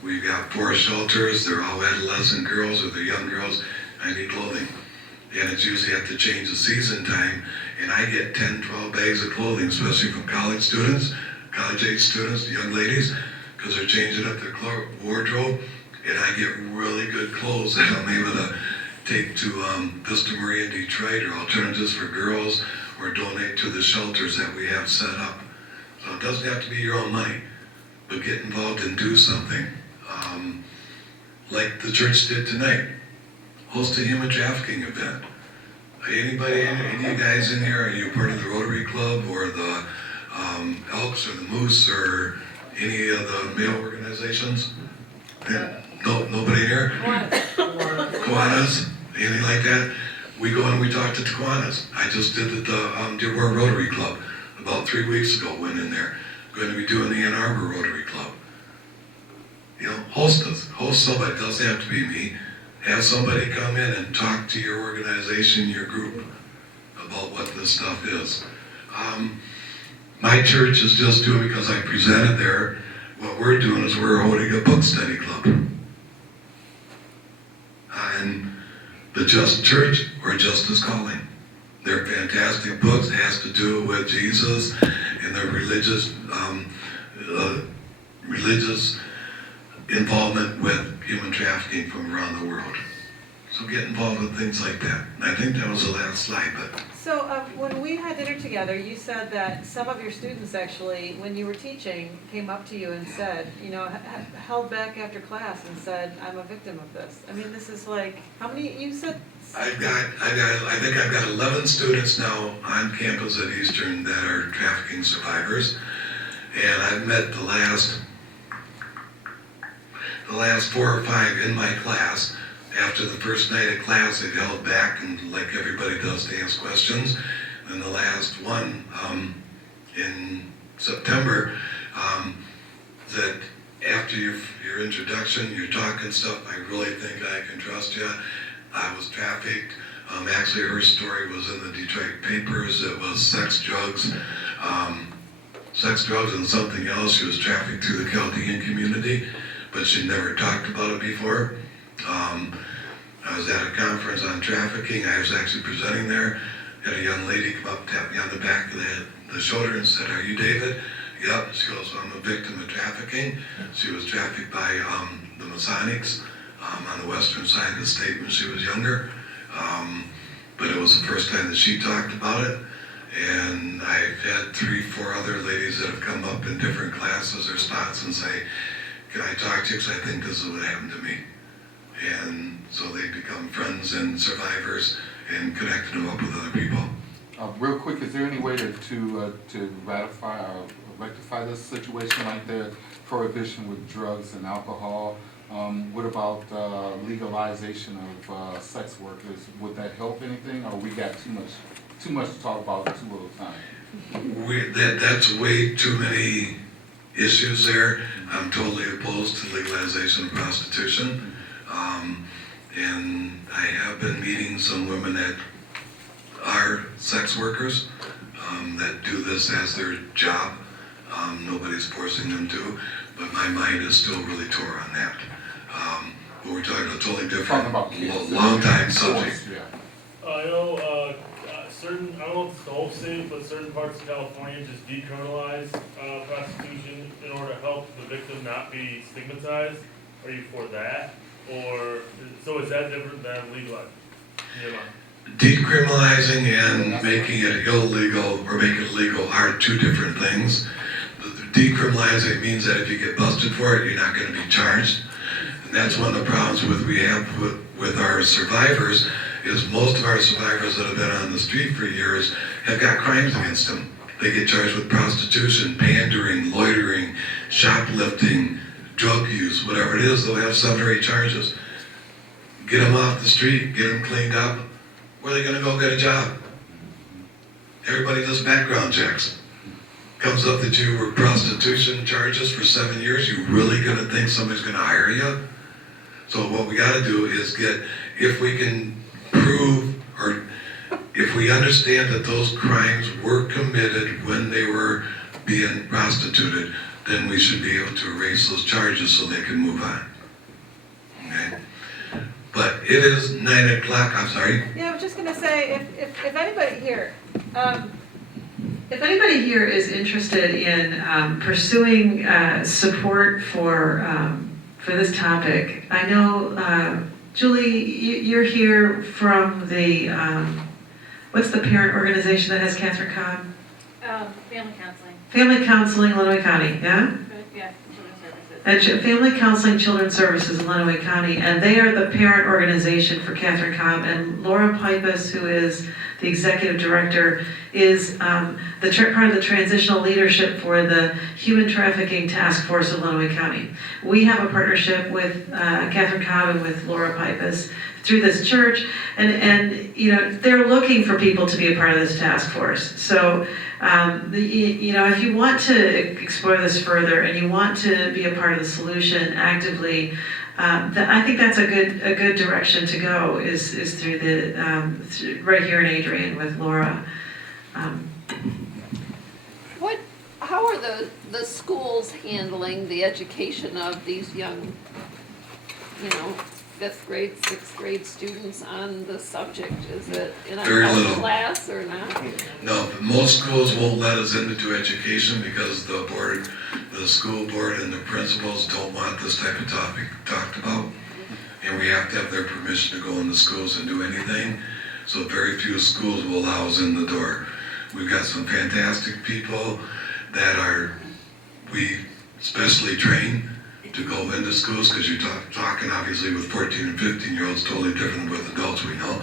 We've got 4 shelters, they're all adolescent girls or they're young girls, I need clothing. And it's usually at the change of season time, and I get 10, 12 bags of clothing, especially from college students, college-age students, young ladies, because they're changing up their wardrobe, and I get really good clothes that I'm able to take to Vista Maria in Detroit, or Alternatives for Girls, or donate to the shelters that we have set up. So it doesn't have to be your own money, but get involved and do something. Like the church did tonight, host a human trafficking event. Anybody, any of you guys in here, are you part of the Rotary Club or the Elks or the Moose or any of the male organizations? No, nobody here? Kiwanis, anything like that? We go and we talk to Kiwanis. I just did the Dearborn Rotary Club about 3 weeks ago, went in there. Going to be doing the Ann Arbor Rotary Club. You know, host us, host somebody, it doesn't have to be me. Have somebody come in and talk to your organization, your group, about what this stuff is. My church is just doing, because I presented there, what we're doing is we're holding a book study club. And the Just Church, or Justice Calling. They're fantastic books. It has to do with Jesus and the religious involvement with human trafficking from around the world. So get involved with things like that. I think that was the last slide, but. So when we had dinner together, you said that some of your students actually, when you were teaching, came up to you and said, you know, held back after class and said, I'm a victim of this. I mean, this is like, how many, you said? I think I've got 11 students now on campus at Eastern that are trafficking survivors. And I've met the last 4 or 5 in my class. After the first night of class, they've held back, and like everybody does, to ask questions. And the last one in September said, after your introduction, your talk and stuff, I really think I can trust you. I was trafficked. Actually, her story was in the Detroit papers. It was sex, drugs, and something else. She was trafficked through the Chaldean community, but she'd never talked about it before. I was at a conference on trafficking. I was actually presenting there. Had a young lady come up, tap me on the back of the shoulder and said, "Are you David?" "Yep." She goes, "I'm a victim of trafficking." She was trafficked by the Masonics on the western side of the state when she was younger. But it was the first time that she talked about it. And I've had 3, 4 other ladies that have come up in different classes or spots and say, "Can I talk to you? Because I think this is what happened to me." And so they become friends and survivors and connected them up with other people. Real quick, is there any way to ratify or rectify this situation, like the prohibition with drugs and alcohol? What about legalization of sex workers? Would that help anything, or we got too much to talk about too little time? That's way too many issues there. I'm totally opposed to legalization of prostitution. And I have been meeting some women that are sex workers that do this as their job. Nobody's forcing them to, but my mind is still really tore on that. But we're talking a totally different, long time subject. I know I don't know if it's the whole state, but certain parts of California just decriminalize prostitution in order to help the victim not be stigmatized. Are you for that? Or, so is that different than legalizing? Decriminalizing and making it illegal or making it legal are two different things. Decriminalizing means that if you get busted for it, you're not going to be charged. And that's one of the problems we have with our survivors, is most of our survivors that have been on the street for years have got crimes against them. They get charged with prostitution, pandering, loitering, shoplifting, drug use, whatever it is. They'll have 7 or 8 charges. Get them off the street, get them cleaned up. Where are they going to go get a job? Everybody does background checks. Comes up that you were prostitution charges for 7 years, you really going to think somebody's going to hire you? So what we got to do is if we can prove, or if we understand that those crimes were committed when they were being prostituted, then we should be able to erase those charges so they can move on. Okay? But it is 9 o'clock, I'm sorry. Yeah, I was just gonna say, if anybody here, If anybody here is interested in pursuing support for this topic, I know, Julie, you're here from the, what's the parent organization that has Catherine Cobb? Family counseling. Family Counseling, Lenawee County, yeah? Yeah, children's services. Family Counseling Children's Services in Lenawee County, and they are the parent organization for Catherine Cobb, and Laura Pipus, who is the executive director, is part of the transitional leadership for the Human Trafficking Task Force of Lenawee County. We have a partnership with Catherine Cobb and with Laura Pipus through this church, and you know, they're looking for people to be a part of this task force. So you know, if you want to explore this further and you want to be a part of the solution actively, I think that's a good direction to go, is through the right here in Adrian with Laura. How are the schools handling the education of these young, you know, 5th grade, 6th grade students on the subject? Is it in a Very health little. class or not? No, but most schools won't let us into education because the school board and the principals don't want this type of topic talked about. And we have to have their permission to go in the schools and do anything. So very few schools will allow us in the door. We've got some fantastic people that we specially train to go into schools, because you're talking obviously with 14 and 15-year-olds, totally different than with adults, we know.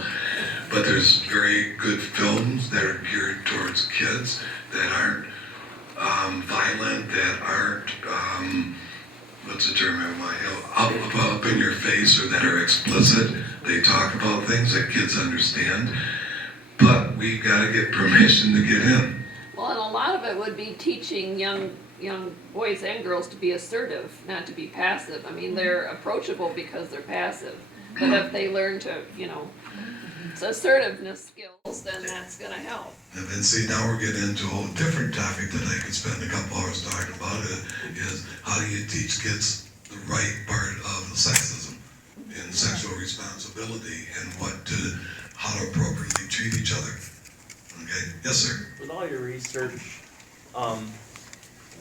But there's very good films that are geared towards kids that aren't violent, that aren't, what's the term I want, up in your face, or that are explicit. They talk about things that kids understand, but we gotta get permission to get in. Well, and a lot of it would be teaching young boys and girls to be assertive, not to be passive. I mean, they're approachable because they're passive. But if they learn to, you know, assertiveness skills, then that's going to help. And then see, now we're getting into a whole different topic that I could spend a couple hours talking about, is how do you teach kids the right part of sexism and sexual responsibility, and how to appropriately treat each other. Okay, yes sir? With all your research,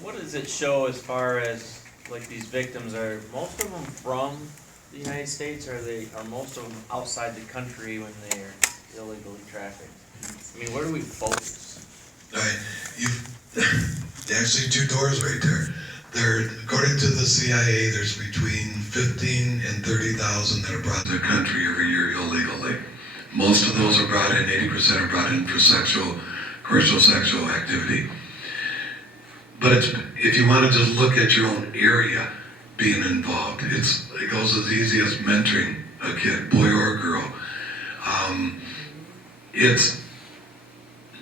what does it show as far as, like, these victims? Are most of them from the United States, or are most of them outside the country when they are illegally trafficked? I mean, where do we focus? All right, actually 2 doors right there. According to the CIA, there's between 15 and 30,000 that are brought to the country every year illegally. Most of those are brought in, 80% are brought in for commercial sexual activity. But if you want to just look at your own area being involved, it goes as easy as mentoring a kid, boy or girl. It's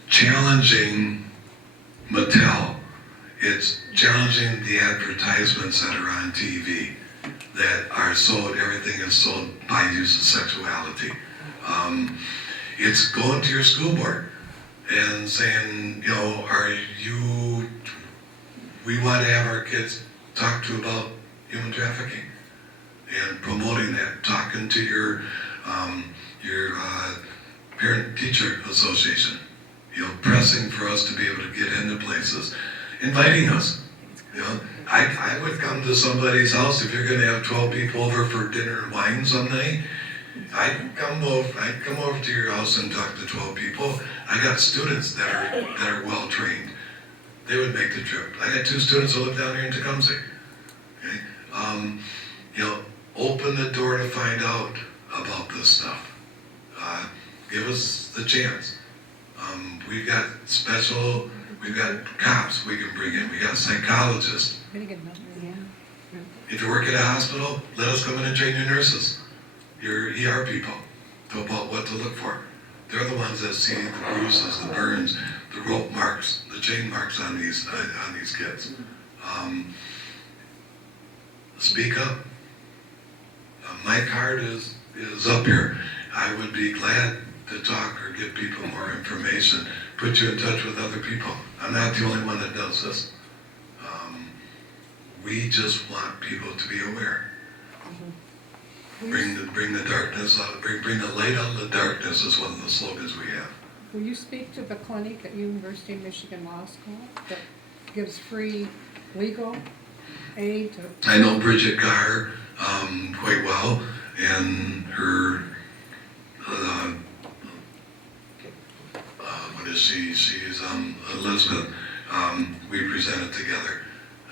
challenging Mattel. It's challenging the advertisements that are on TV that are sold, everything is sold by use of sexuality. It's going to your school board and saying, you know, we want to have our kids talk to about human trafficking and promoting that, talking to your parent-teacher association, you know, pressing for us to be able to get into places, inviting us. You know, I would come to somebody's house if you're going to have 12 people over for dinner and wine some night. I'd come over to your house and talk to 12 people. I got students that are well trained. They would make the trip. I got 2 students who live down here in Tecumseh. Okay? Open the door to find out about this stuff. Give us the chance. We've got cops we can bring in. We got psychologists. If you work at a hospital, let us come in and train your nurses, your ER people, about what to look for. They're the ones that see the bruises, the burns, the rope marks, the chain marks on these kids. Speak up. My card is up here. I would be glad to talk or give people more information, put you in touch with other people. I'm not the only one that does this. We just want people to be aware. Bring the darkness out. Bring the light out of the darkness is one of the slogans we have. Will you speak to the clinic at University of Michigan Law School that gives free legal aid to? I know Bridget Garr quite well, and her, what is she? She's Elizabeth. We presented together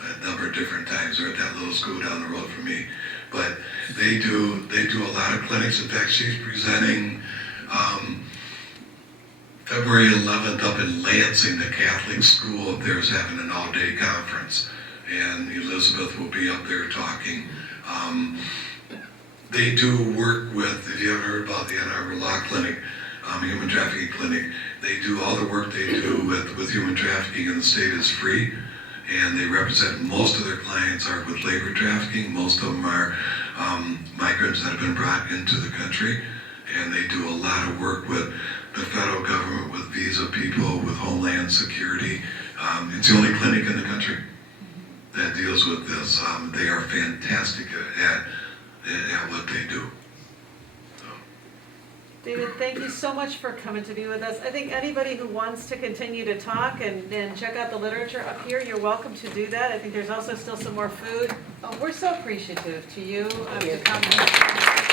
a number of different times. They're at that little school down the road from me. But they do a lot of clinics. In fact, she's presenting February 11th up in Lansing. The Catholic school up there is having an all-day conference, and Elizabeth will be up there talking. They do work with, if you haven't heard about the Ann Arbor Law Clinic, Human Trafficking Clinic, they do all the work they do with human trafficking in the state is free. And they represent, most of their clients are with labor trafficking. Most of them are migrants that have been brought into the country. And they do a lot of work with the federal government, with visa people, with Homeland Security. It's the only clinic in the country that deals with this. They are fantastic at what they do. David, thank you so much for coming to be with us. I think anybody who wants to continue to talk and check out the literature up here, you're welcome to do that. I think there's also still some more food. We're so appreciative to you to come.